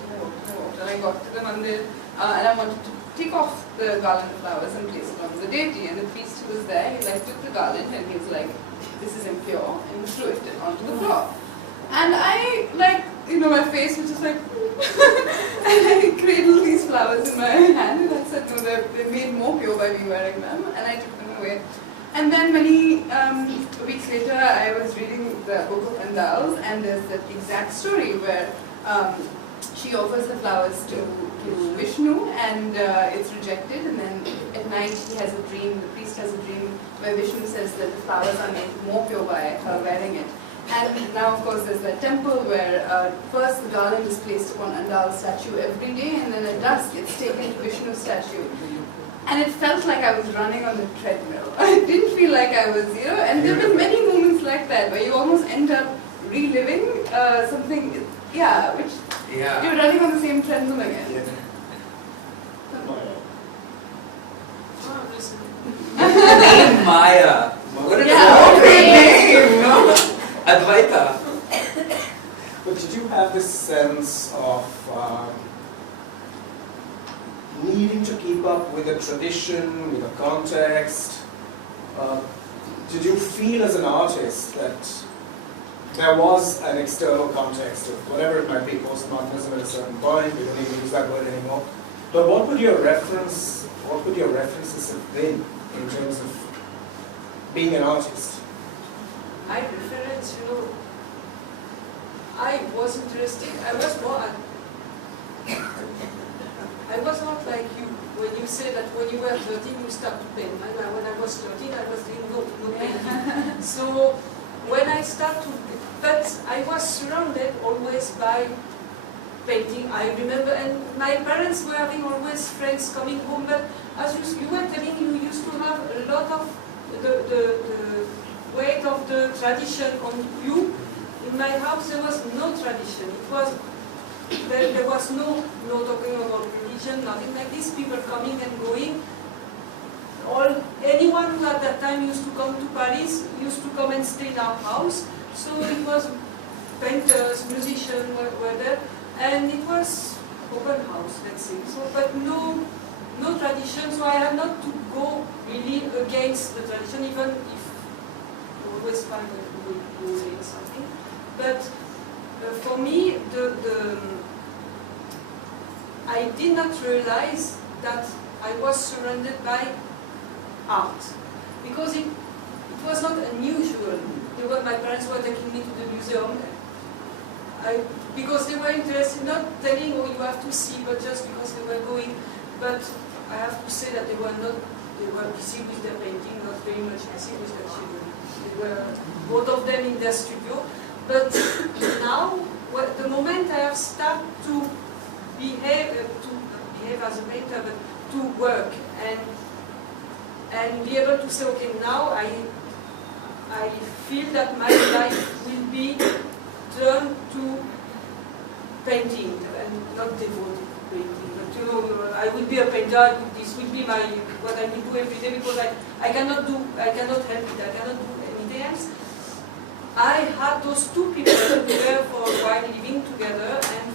and I got to the mandir, and I wanted to take off the garland of flowers and place it on the deity, and the priest who was there, he took the garland and he was like, this is impure, and he threw it onto the floor. And I, my face was just like, and I cradled these flowers in my hand, and I said, no, they're made more pure by me wearing them, and I took them away. And then many weeks later, I was reading the book of Andals, and there's that exact story where she offers the flowers to Vishnu, and it's rejected, and then at night he has a dream, the priest has a dream, where Vishnu says that the flowers are made more pure by her wearing it. And now, of course, there's that temple where first the garland is placed upon Andal's statue every day, and then at dusk it's taken to Vishnu's statue. And it felt like I was running on the treadmill. I didn't feel like I was, and there have been many moments like that where you almost end up reliving something, which you're running on the same treadmill again. Name Maya. What is a great name, no? Advaita. But did you have this sense of needing to keep up with a tradition, with a context? Did you feel as an artist that there was an external context of whatever it might be, postmodernism at a certain point, we don't even use that word anymore. But what would your references have been in terms of being an artist? My preference, I was interested, I was not like you, when you say that when you were 13 you start to paint. When I was 13 I was doing no painting. So when I start to, but I was surrounded always by painting. I remember, and my parents were having always friends coming home, but as you were telling, you used to have a lot of the weight of the tradition on you. In my house there was no tradition. There was no talking about religion, nothing like this. People coming and going. Anyone who at that time used to come to Paris used to come and stay in our house. So it was painters, musicians were there, and it was open house, let's say. So, but no tradition. So I had not to go really against the tradition, even if you always find that we were doing something. But for me, I did not realize that I was surrounded by art, because it was not unusual. My parents were taking me to the museum, because they were interested, not telling, oh, you have to see, but just because they were going. But I have to say that they were busy with their painting, not very much busy with their children. They were, both of them, in their studio. But now, the moment I have started to behave as a painter, but to work and be able to say, okay, now I feel that my life will be turned to painting and not devoted to painting. But I will be a painter. This will be what I will do every day, because I cannot help it. I cannot do anything else. I had those two people who were for a while living together, and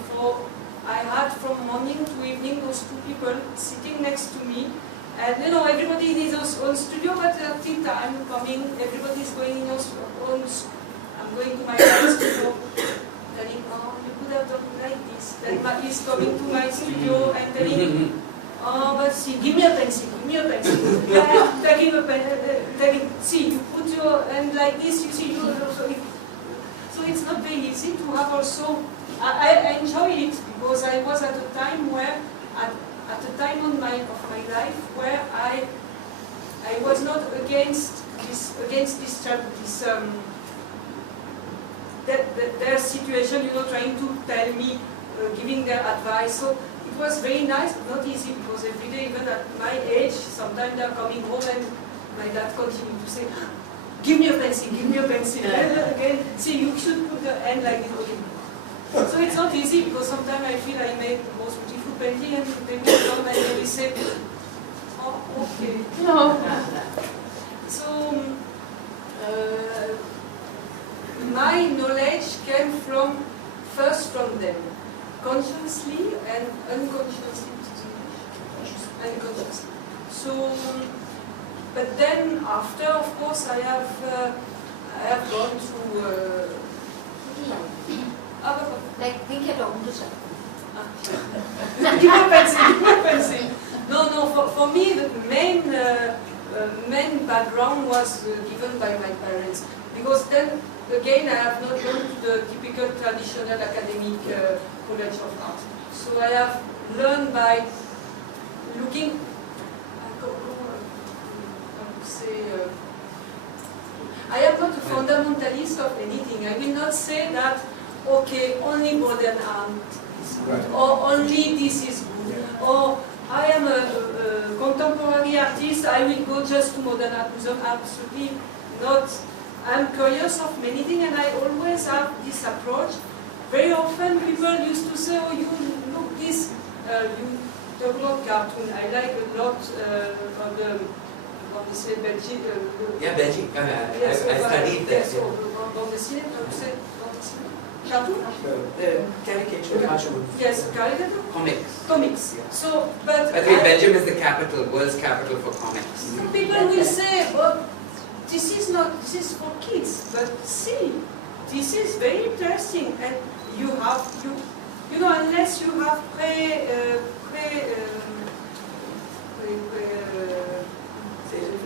I had from morning to evening those two people sitting next to me. And everybody in his own studio, but at tea time coming, everybody is going in his own. I'm going to my studio, telling, oh, you could have done like this. Then he's coming to my studio and telling, Oh, but see, give me a pencil, give me a pencil. Taking a pen, see, you put your hand like this, you see, so it's not very easy to have also, I enjoy it because I was at a time where, at a time of my life where I was not against their situation, you know, trying to tell me, giving their advice. So it was very nice, but not easy because every day, even at my age, sometimes they're coming home and my dad continued to say, give me a pencil, give me a pencil. And again, see, you should put the hand like this. Okay. So it's not easy because sometimes I feel I make the most beautiful painting and they will come and they will say, oh, okay. No. So, my knowledge came first from them, consciously and unconsciously. Unconsciously. So, but then after, of course, I have gone to. Like, think you're talking to someone. Give me a pencil. No. For me, the main background was given by my parents, because then again I have not gone to the typical traditional academic college of art. So I have learned by looking. I am not a fundamentalist of anything. I will not say that, okay, only modern art is good, or only this is good, or I am a contemporary artist, I will go just to modern art museum. Absolutely not. I'm curious of many things and I always have this approach. Very often people used to say, oh, you look this, you talk about cartoon. I like a lot of the, how do you say, Belgium. Yeah, Belgium. I studied that. Yes, bande dessinée, how do you say, cartoon? Caricature. Cartoon. Yes, caricature. Comics. Comics. Yeah. So, but I think Belgium is the capital, world's capital for comics. Some people will say, well, this is for kids, but see, this is very interesting, and you know, unless you have préjugé,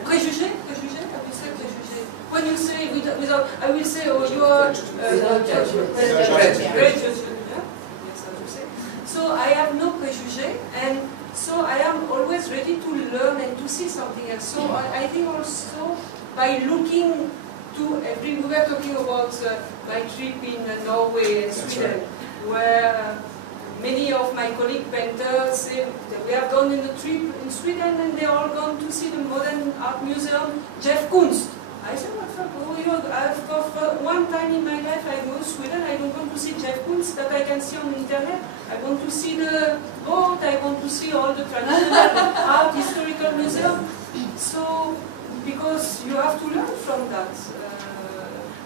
how do you say préjugé? When you say without, I will say, oh, you are Without judgment. Very judgment, yeah? Yes, how to say. So I have no préjugé, and so I am always ready to learn and to see something else. So I think also by looking to we were talking about my trip in Norway and Sweden, where many of my colleague painters say that we have gone in the trip in Sweden and they all gone to see the modern art museum, Jeff Koons. I said, what the fuck? Oh, one time in my life I go to Sweden, I don't want to see Jeff Koons that I can see on the internet. I want to see the boat, I want to see all the traditional art historical museum. So, because you have to learn from that.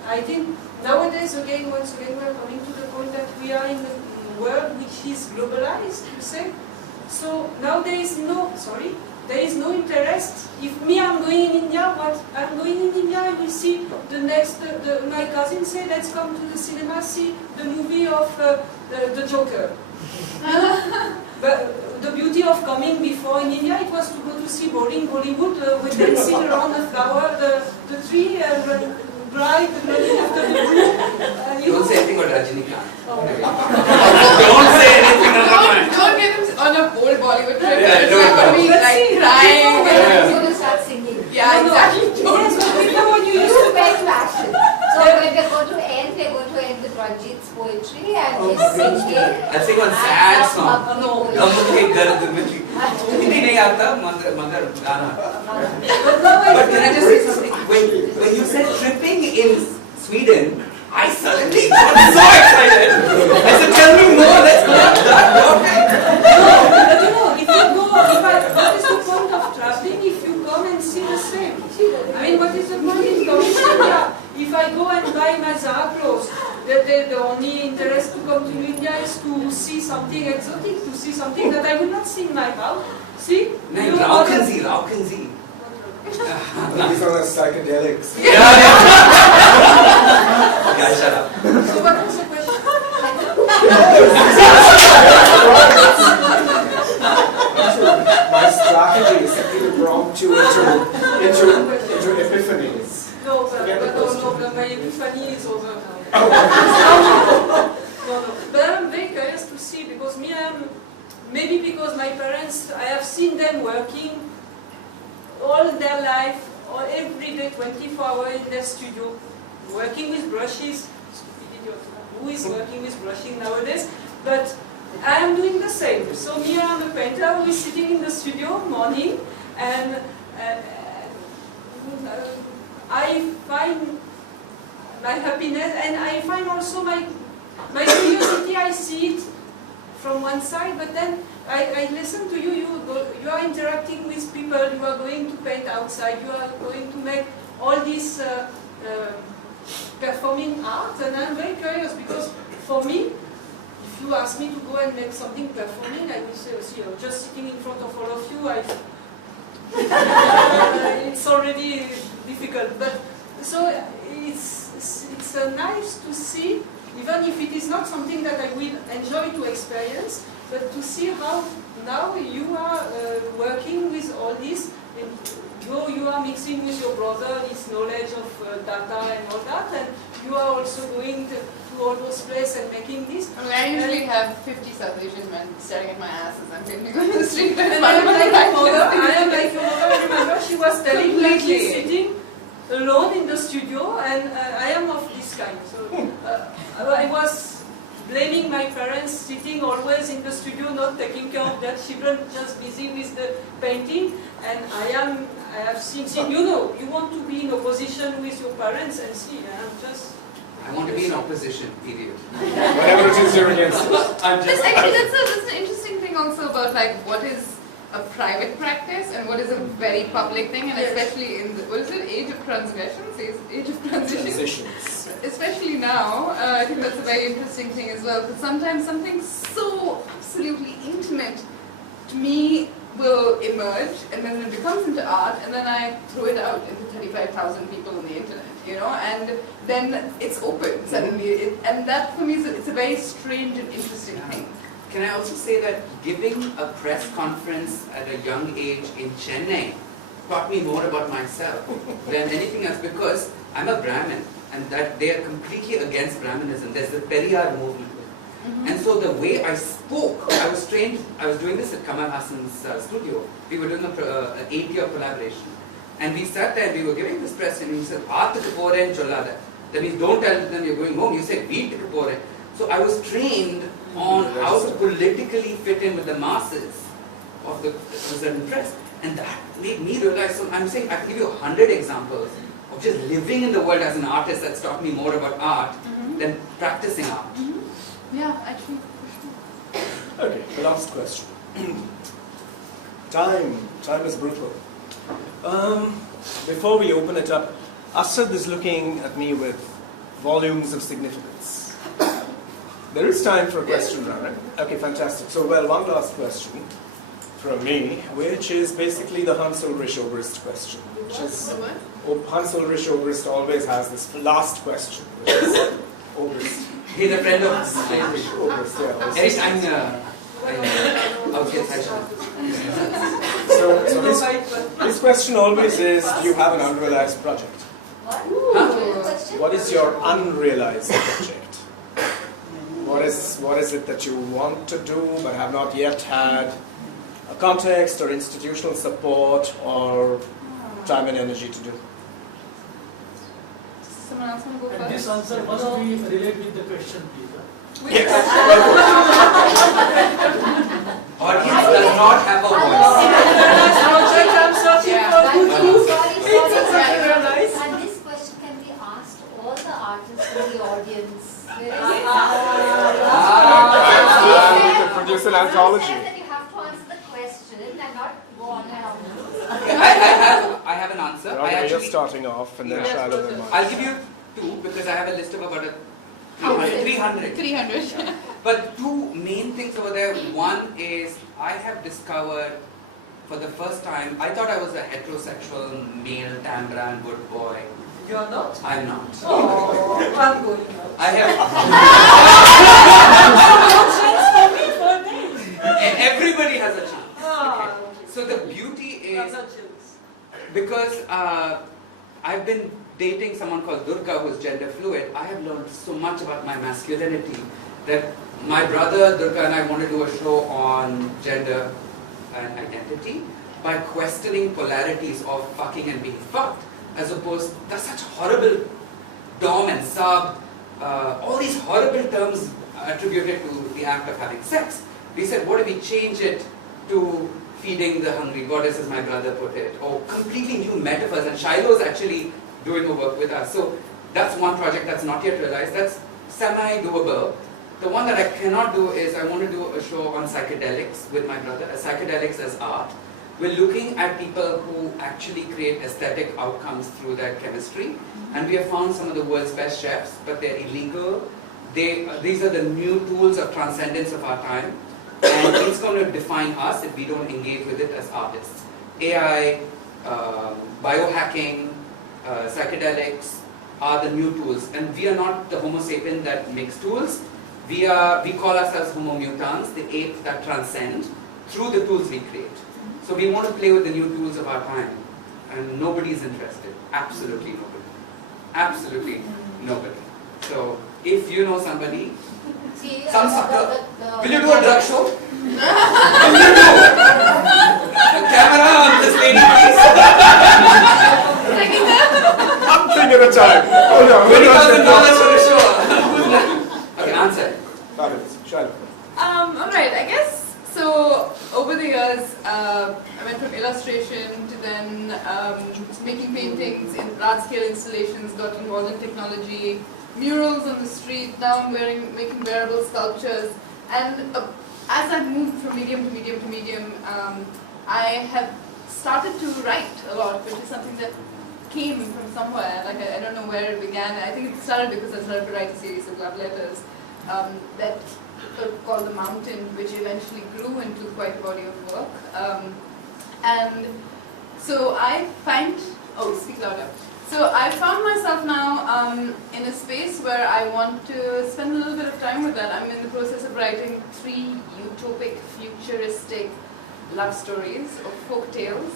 I think nowadays, once again, we are coming to the point that we are in a world which is globalized, you say. So now there is no interest. If me, I'm going in India, I will see the next, my cousin say, let's come to the cinema, see the movie of the Joker. But the beauty of coming before in India, it was to go to see Bollywood with dancing around the flower, the tree, bride running after the broom. Don't say anything about Rajinikanth. Oh. Don't say anything about Don't get him on a whole Bollywood trip. Yeah, It's no, not no. going to be like crying. He's going to start singing. Yeah, exactly. Yes, but remember when you used to Back to action. So when we're going to end with Ranjit's poetry and his singing. I'll sing one sad song. No. Gum ke gard mein Hindi nahi aata, magar gana. But now I But can I just say something? When you said tripping in Sweden, I suddenly got so excited. I said, tell me more, let's go on that. But you know, if you go, what is the point of traveling if you come and see the same? I mean, what is the point in coming to India? If I go and buy my Zara clothes, the only interest to come to India is to see something exotic, to see something that I will not see in my house. See? Nahi, You Rao order- can see. These are the psychedelics. Yeah, shut up. So what was the question? maybe because my parents, I have seen them working all their life, or every day, 24 hours in their studio, working with brushes. Who is working with brushing nowadays? But I am doing the same. So me, I am a painter who is sitting in the studio morning, and I find my happiness, and I find also my curiosity. I see it from one side, but then I listen to you. You are interacting with people. You are going to paint outside. You are going to make all this performing art, and I'm very curious because for me, if you ask me to go and make something performing, I will say, oh, see, just sitting in front of all of you, it's already difficult. But so it's nice to see, even if it is not something that I will enjoy to experience, but to see how now you are working with all this. And you are mixing with your brother his knowledge of data and all that, and you are also going to all those places and making this. I mean, I usually have 50 South Asian men staring at my ass as I'm painting on the street. And I am like my mother. I am like your mother. I remember she was telling me she's sitting alone in the studio, and I am of this kind. So I was blaming my parents sitting always in the studio, not taking care of their children, just busy with the painting. And I have seen, you want to be in opposition with your parents, and see, I want to be in opposition, period. Whatever it is you're against. That's an interesting thing also about like what is a private practice and what is a very public thing, and especially in the, what is it, age of transgressions, age of transitions. Especially now, I think that's a very interesting thing as well, because sometimes something so absolutely intimate to me will emerge, and then it becomes into art, and then I throw it out into 35,000 people on the internet, and then it's open suddenly, and that for me it's a very strange and interesting thing. Can I also say that giving a press conference at a young age in Chennai taught me more about myself than anything else, because I'm a Brahmin, and that they are completely against Brahminism. There's the Periyar movement. And so the way I spoke, I was trained, I was doing this at Kamal Hassan's studio. We were doing an 8-year collaboration. And we sat there and we were giving this press, and he said, Aathukku poren chollada. That means don't tell them you're going home, you say Veetukku poren. So I was trained on how to politically fit in with the masses of the certain press. And that made me realize, so I'm saying I can give you 100 examples of just living in the world as an artist that's taught me more about art than practicing art. Yeah, actually. Okay, the last question. Time is brutal. Before we open it up, Asad is looking at me with volumes of significance. There is time for a question round, right? Okay, fantastic. So, one last question from me, which is basically the Hans Ulrich Obrist question. Which is, Hans Ulrich Obrist always has this last question, which is Obrist. He's a friend of Obrist, yeah. Anytime So his question always is, do you have an unrealized project? What is your unrealized project? What is it that you want to do but have not yet had a context or institutional support or time and energy to do? Someone else want to go And first? this answer must be related with the question, please. Yes. Audience does not have a voice. And this question can be asked all the artists in the audience. You could produce an anthology. That you have to answer the question and not go on and on. I have an answer. You're starting off, and then Shiloh and I'll give you two because I have a list of about 300. 300. But two main things over there. One is I have discovered for the first time, I thought I was a heterosexual male Tambran wood boy. You're not? I'm not. Oh, I'm going out. I have. Everybody has a chance. Okay. So the beauty is because I've been dating someone called Durga who's gender fluid. I have learned so much about my masculinity that my brother Durga and I want to do a show on gender and identity by questioning polarities of fucking and being fucked, as opposed to such horrible dom and sub, all these horrible terms attributed to the act of having sex. We said, what if we change it to feeding the hungry goddess, as my brother put it, or completely new metaphors, and Shiloh is actually doing the work with us. So that's one project that's not yet realized, that's semi-doable. The one that I cannot do is I want to do a show on psychedelics with my brother, psychedelics as art. We're looking at people who actually create aesthetic outcomes through their chemistry, and we have found some of the world's best chefs, but they're illegal. These are the new tools of transcendence of our time, and it's going to define us if we don't engage with it as artists. AI, biohacking, psychedelics are the new tools, and we are not the Homo sapien that makes tools. We call ourselves Homo mutans, the ape that transcend through the tools we create. So we want to play with the new tools of our time, and nobody is interested. Absolutely nobody. Absolutely nobody. So if you know somebody, some sucker, will you do a drug show? Will you do a camera on this lady, please? One thing at a time. Oh no, $20,000 for a show. Okay, answer. Fabulous. Shiloh. Alright, I guess, so over the years, I went from illustration to then making paintings in large-scale installations, got involved in technology, murals on the street, now I'm making wearable sculptures, and as I've moved from medium to medium to medium, I have started to write a lot, which is something that came from somewhere. Like I don't know where it began. I think it started because I started to write a series of love letters that called The Mountain, which eventually grew into quite a body of work. And so I speak louder. So I found myself now in a space where I want to spend a little bit of time with that. I'm in the process of writing 3 utopic, futuristic love stories or folk tales.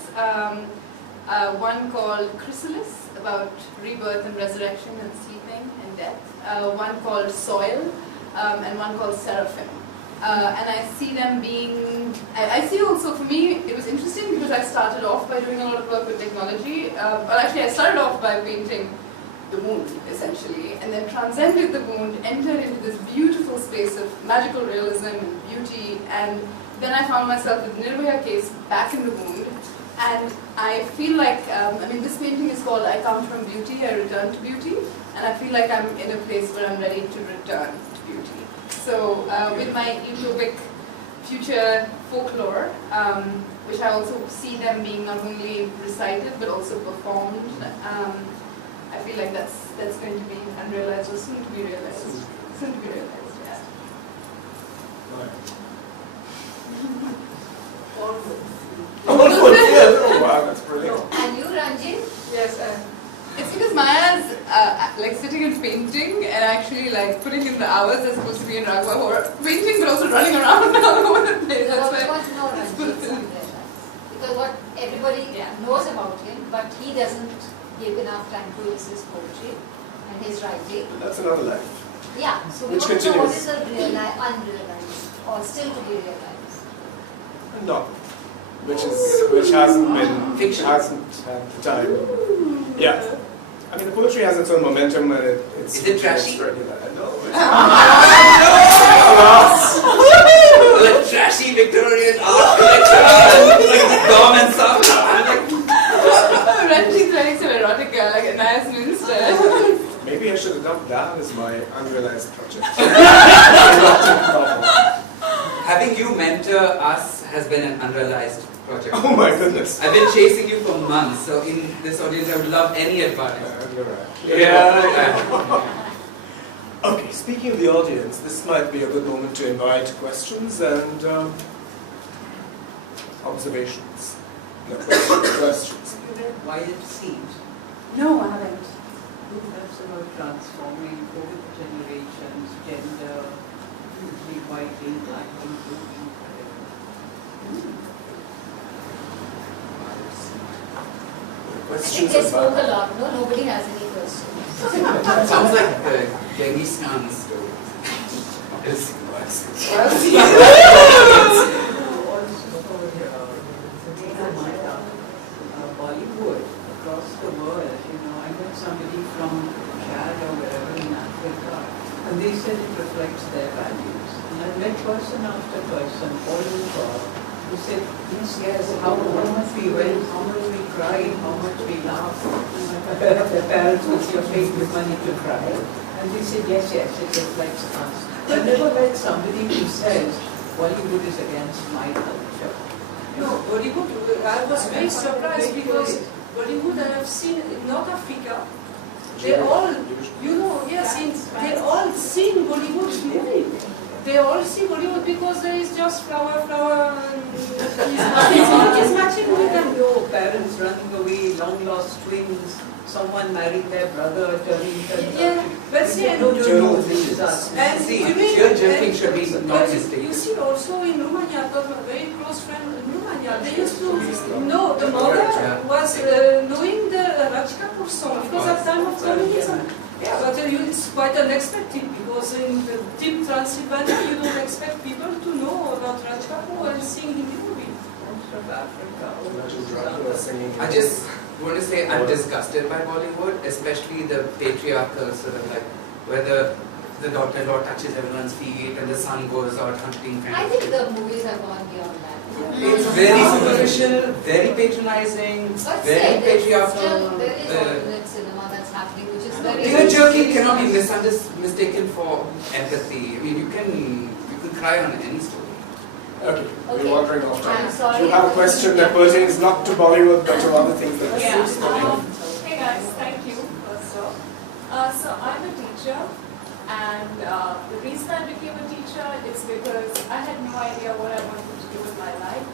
One called Chrysalis, about rebirth and resurrection and sleeping and death. One called Soil, and one called Seraphim. And I see them being, I see also, for me, it was interesting because I started off by doing a lot of work with technology. Well, actually, I started off by painting the wound, essentially, and then transcended the wound, entered into this beautiful space of magical realism and beauty, and then I found myself with Nirbhaya case back in the wound. And I feel like, this painting is called I Come From Beauty, I Return to Beauty, and I feel like I'm in a place where I'm ready to return to beauty. So with my utopic future folklore, which I also see them being not only recited but also performed, I feel like that's going to be unrealized or soon to be realized. Soon to be realized, yeah. Oh wow, that's brilliant. And you, Ranjit? Yes, it's because Maya's like sitting and painting and actually like putting in the hours that's supposed to be in Raghav, or painting but also running around all over the place. That's why. No, Ranjit, because what everybody knows about him, but he doesn't give enough time to his poetry and his writing. That's another life. Yeah, so we Which want to know what is continues. the unrealized or still to be realized. No. Which hasn't been, Fiction. hasn't had the time. Yeah. I mean, the poetry has its own momentum and it's... Is it trashy? No, it's The trashy Victorian art collection, like the Dom and stuff. Ranjit's writing some erotica, like a nice minster. Maybe I should adopt that as my unrealized project. Having you mentor us has been an unrealized project. Oh my goodness. I've been chasing you for months, so in this audience I would love any advice. You're right. Yeah. Okay, speaking of the audience, this might be a good moment to invite questions and observations. No, questions. You read Violet Seed. No, I haven't. That's about transforming over generations, gender, rewriting, black and blue, I think Questions they spoke about... a lot. No, nobody has any questions. Sounds like the Genghis Khan story. Bollywood across the world, I met somebody from Chad or wherever in Africa, and they said it reflects their values. And I met person after person all over who said, yes, how much we went, how much we cried, how much we laughed. Their parents would say, paid with money to cry. And they said, yes, it reflects us. I've never met somebody who says, Bollywood is against my culture. No, Bollywood, I was very surprised because Bollywood I have seen in North Africa, they all, they all sing Bollywood movie. They all see Bollywood because there is just flower, and it's matching with them. Your parents running away, long lost twins, someone married their brother, turning but see, this is us. And see, your joking should be not mistaken. You see also in Romania, I got a very close friend in Romania, they used to know, the mother was knowing the Raj Kapoor song because at time of communism. Yeah, but it's quite unexpected because in the deep Transylvania you don't expect people to know about Raj Kapoor and sing Hindi movie. I just want to say I'm disgusted by Bollywood, especially the patriarchal sort of like where the daughter-in-law touches everyone's feet and the son goes out hunting. I think the movies have gone beyond that. It's very superficial, very patronizing, But very still, patriarchal. there is alternate cinema that's happening, which is very... Your joking cannot be mistaken for empathy. I mean, you can cry on any story. Okay, we're wandering off I'm track. sorry. You have a question that pertains not to Bollywood but to other things that Yeah. suits Bollywood. Hey guys, thank you first off. So I'm a teacher, and the reason I became a teacher is because I had no idea what I wanted to do with my life.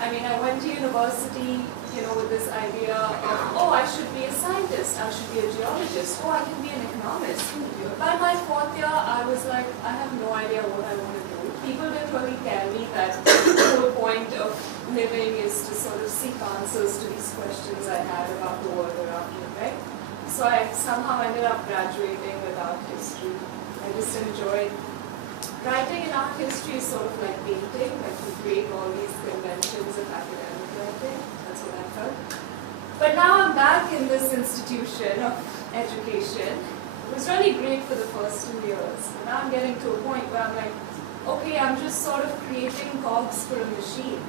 I mean, I went to university, with this idea of, oh, I should be a scientist, I should be a geologist, oh, I can be an economist. By my fourth year, I was like, I have no idea what I want to do. People didn't really tell me that the whole point of living is to sort of seek answers to these questions I had about the world around me, right? So I somehow ended up graduating with art history. I just enjoyed writing in art history is sort of like painting, like you create all these conventions of academic writing. That's what I felt. But now I'm back in this institution of education. It was really great for the first 2 years. And now I'm getting to a point where I'm like, okay, I'm just sort of creating cogs for a machine.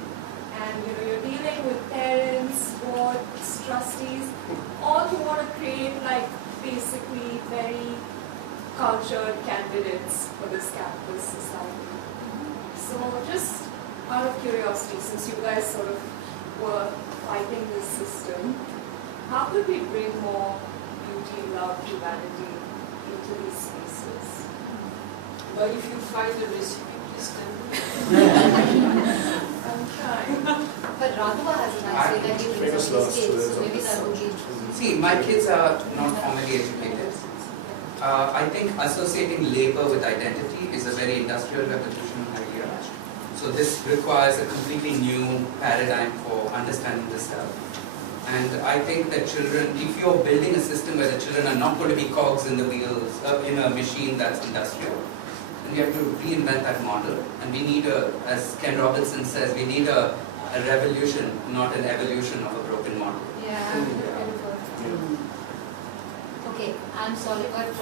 And you're dealing with parents, boards, trustees, all who want to create like basically very cultured candidates for this capitalist society. So just out of curiosity, since you guys sort of were fighting this system, how could we bring more beauty, love, humanity into these spaces? But if you find the recipe, please tell me. I'm trying. But Raghava has a nice way that he brings up his kids, so maybe that would be... See, my kids are not formally educated. I think associating labor with identity is a very industrial revolution idea. So this requires a completely new paradigm for understanding the self. And I think that children, if you're building a system where the children are not going to be cogs in the wheels, in a machine that's industrial, then you have to reinvent that model. And we need as Ken Robinson says, we need a revolution, not an evolution of a broken model. Yeah. Okay, I'm sorry, but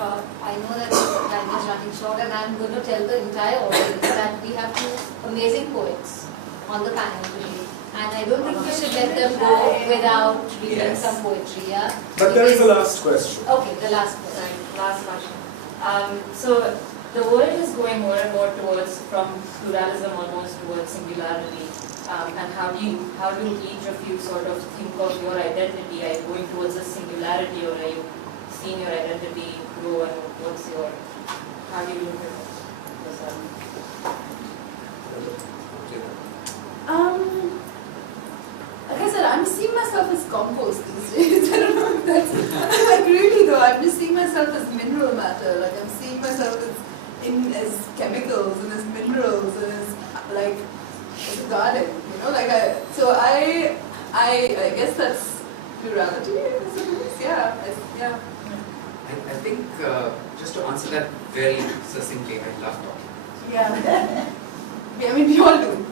I know that time is running short, and I'm going to tell the entire audience that we have two amazing poets on the panel today. And I don't think we should let them go without reading some poetry, yeah? But there is a last question. Okay, the last question. Sorry, last question. So the world is going more and more towards, from pluralism almost towards singularity. And how do each of you sort of think of your identity? Are you going towards a singularity, or are you seeing your identity grow, and how do you look at yourself? Like I said, I'm seeing myself as compost these days. I don't know if that's like really though. I'm just seeing myself as mineral matter. Like I'm seeing myself as chemicals and as minerals and as like as a garden. I guess that's plurality. I suppose. Yeah. I think, just to answer that very succinctly, I love talking. Yeah. I mean, we all do.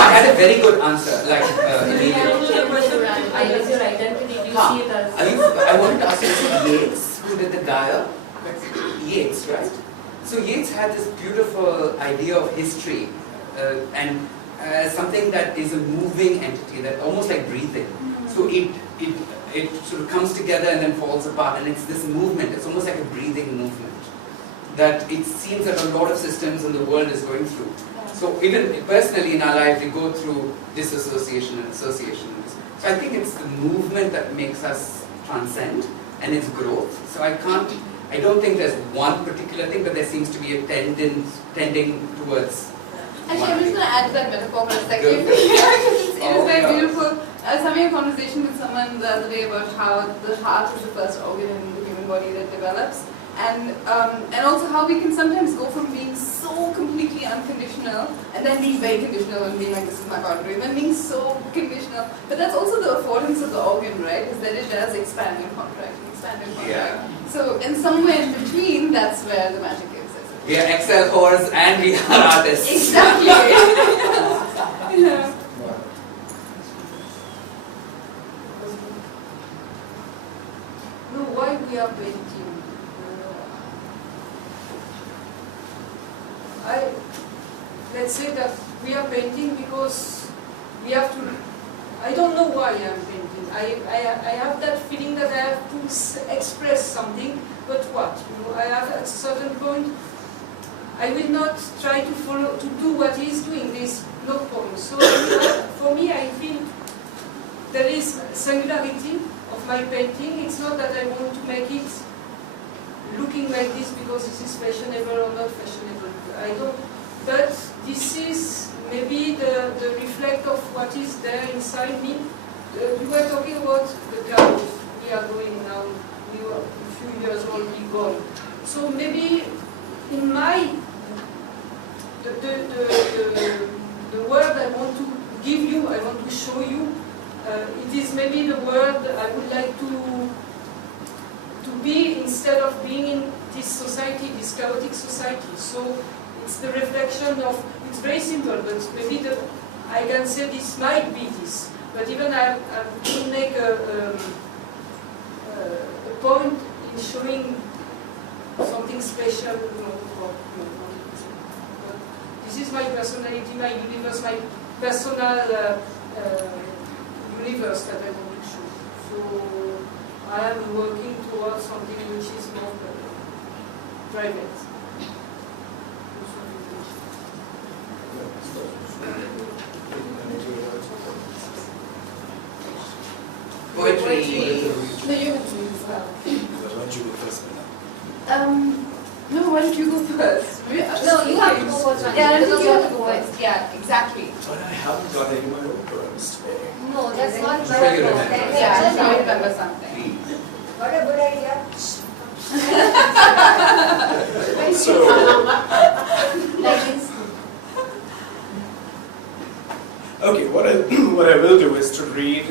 I had a very good answer, like immediately. I guess your identity, do you see it as... I wanted to ask you, is it Yeats who did the Gaia? Yeats, right? So Yeats had this beautiful idea of history and something that is a moving entity, that almost like breathing. So it sort of comes together and then falls apart, and it's this movement. It's almost like a breathing movement that it seems that a lot of systems in the world is going through. So even personally in our life, we go through disassociation and association. So I think it's the movement that makes us transcend, and its growth. So I don't think there's one particular thing, but there seems to be a tending towards. Actually, I'm just going to add to that metaphor for a second. It is very beautiful. I was having a conversation with someone the other day about how the heart is the first organ in the human body that develops. And also how we can sometimes go from being so completely unconditional and then being very conditional and being like, this is my boundary, and then being so conditional. But that's also the affordance of the organ, right? Is that it does expand and contract and expand and contract. Yeah. So in somewhere in between, that's where the magic is. We are Excel whores and we are artists. Exactly. Yeah. No, why we are painting? Let's say that we are painting because we have to. I don't know why I am painting. I have that feeling that I have to express something, but what? I have at a certain point. I will not try to follow, to do what he is doing. There is no point. So for me, I feel there is singularity of my painting. It's not that I want to make it looking like this because this is fashionable or not fashionable. I don't. But this is maybe the reflect of what is there inside me. We were talking about the clouds. We are going now. We were a few years old. We gone. So maybe in my the word I want to give you, I want to show you, it is maybe the word I would like to be instead of being in this society, this chaotic society. So it's the reflection of, it's very simple, but maybe I can say this might be this. But even I will make a point in showing something special, this is my personality, my universe, my personal universe that I want to show. So I am working towards something which is more private. Poetry. No, you have to as well. Why don't you go first? No, why don't you go first? No, you have to go first. Yeah, I because think you you have have to to go go first. first. Yeah, exactly. But I haven't got any of my own poems today. No, that's not Sure you no, remember. that's Yeah, I'm just sure I not- remember something. What a good idea. So, Like this. okay, what I will do is to read,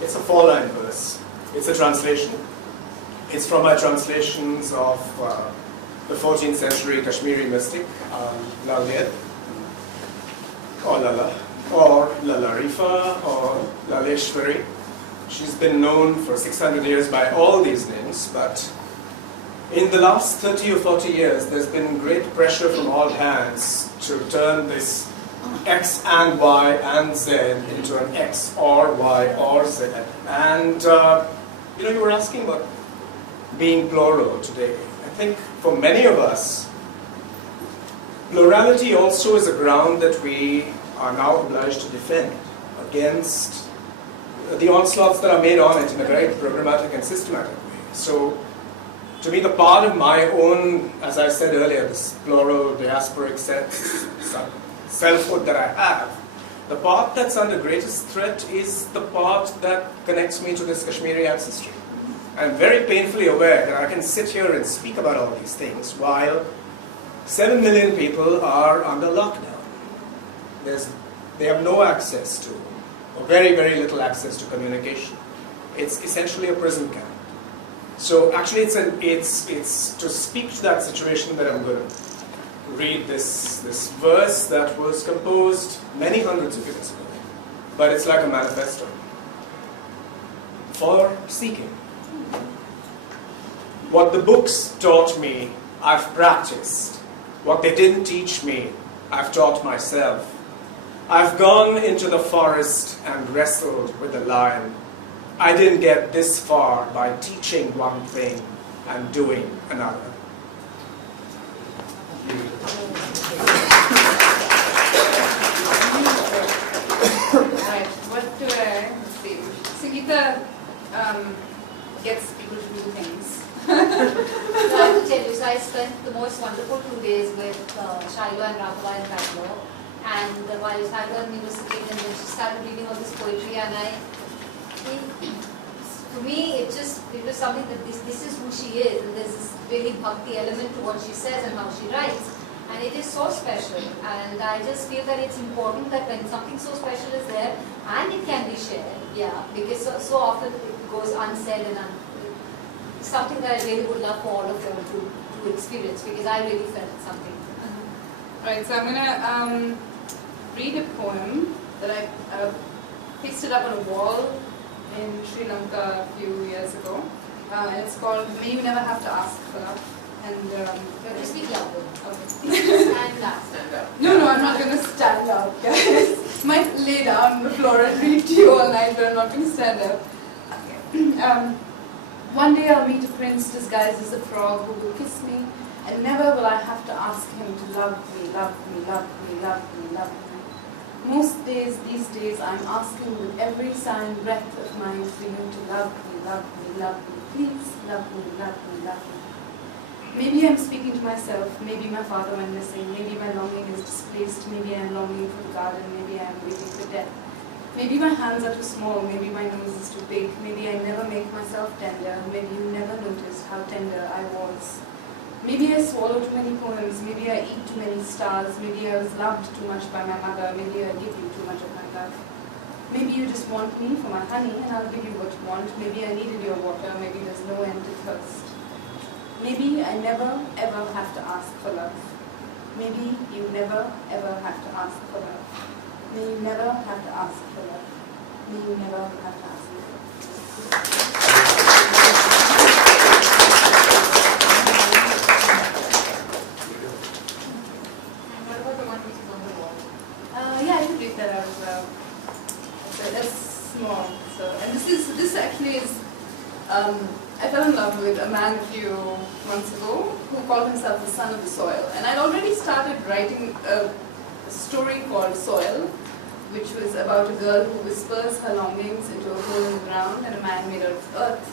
it's a four-line verse. It's a translation. It's from my translations of the 14th century Kashmiri mystic, Laliyat, or Lala, or Lalarifa, or Laleshwari. She's been known for 600 years by all these names, but in the last 30 or 40 years, there's been great pressure from all hands to turn this X and Y and Z into an X or Y or Z. And, you were asking about being plural today. I think for many of us, plurality also is a ground that we are now obliged to defend against the onslaughts that are made on it in a very programmatic and systematic way. So, to me, the part of my own, as I said earlier, this plural diasporic selfhood that I have, the part that's under greatest threat is the part that connects me to this Kashmiri ancestry. I'm very painfully aware that I can sit here and speak about all these things while 7 million people are under lockdown. They have no access to, or very, very little access to communication. It's essentially a prison camp. So actually it's to speak to that situation that I'm going to read this verse that was composed many hundreds of years ago. But it's like a manifesto for seeking. What the books taught me, I've practiced. What they didn't teach me, I've taught myself. I've gone into the forest and wrestled with the lion. I didn't get this far by teaching one thing and doing another. Right, what do I see? Sangeeta gets people to do things. So I have to tell you, so I spent the most wonderful 2 days with Shiloh and Rahula in Bangalore. And while I was at university, and then she started reading all this poetry, and to me, it was something that this is who she is, and there's this really bhakti element to what she says and how she writes, and it is so special. And I just feel that it's important that when something so special is there, and it can be shared, because so often it goes unsaid and something that I really would love for all of you to experience, because I really felt something. Right, so I'm gonna read a poem that I pasted up on a wall in Sri Lanka a few years ago, and it's called "May You Never Have to Ask for Love." And You speak louder. okay. Stand up. No, I'm not gonna stand up, guys. Might lay down on the floor and read to you all night, but I'm not gonna stand up. Okay. One day I'll meet a prince disguised as a frog who will kiss me, and never will I have to ask him to love me, love me, love me, love me, love me. Most days, these days, I'm asking with every sigh and breath of mine for you to love me, love me, love me. Please love me, love me, love me. Maybe I'm speaking to myself, maybe my father went missing, maybe my longing is displaced, maybe I'm longing for the garden, maybe I'm waiting for death. Maybe my hands are too small, maybe my nose is too big, maybe I never make myself tender, maybe you never noticed how tender I was. Maybe I swallow too many poems, maybe I eat too many stars, maybe I was loved too much by my mother, maybe I give you too much of my love. Maybe you just want me for my honey and I'll give you what you want, maybe I needed your water, maybe there's no end to thirst. Maybe I never ever have to ask for love. Maybe you never ever have to ask for love. May you never have to ask for love. May you never have to ask for love. Yeah, I could read that out as well. So that's small. So, and this actually is. I fell in love with a man a few months ago who called himself the son of the soil, and I'd already started writing a story called Soil, which was about a girl who whispers her longings into a hole in the ground, and a man made out of earth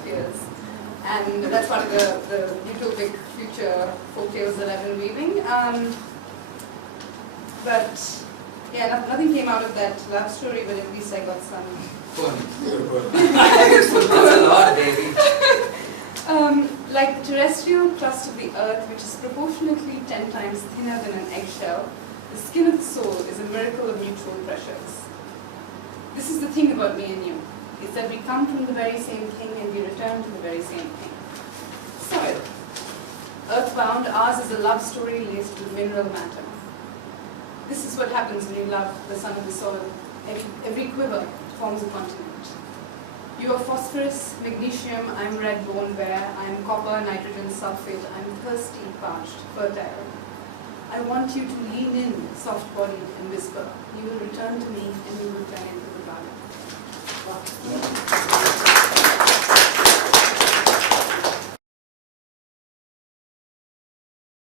appears. And that's one of the utopic future folk tales that I've been weaving. But yeah, nothing came out of that love story, but at least I got some. That's a lot, baby. Like the terrestrial crust of the earth, which is proportionately 10 times thinner than an eggshell, the skin of the soul is a miracle of mutual pressures. This is the thing about me and you, is that we come from the very same thing and we return to the very same thing. Soil. Earthbound, ours is a love story laced with mineral matter. This is what happens when you love the son of the soil. Every quiver forms a continent. You are phosphorus, magnesium, I'm red bone bear, I'm copper, nitrogen sulfate, I'm thirsty, parched, fertile. I want you to lean in, soft-bodied, and whisper. You will return to me and you will turn in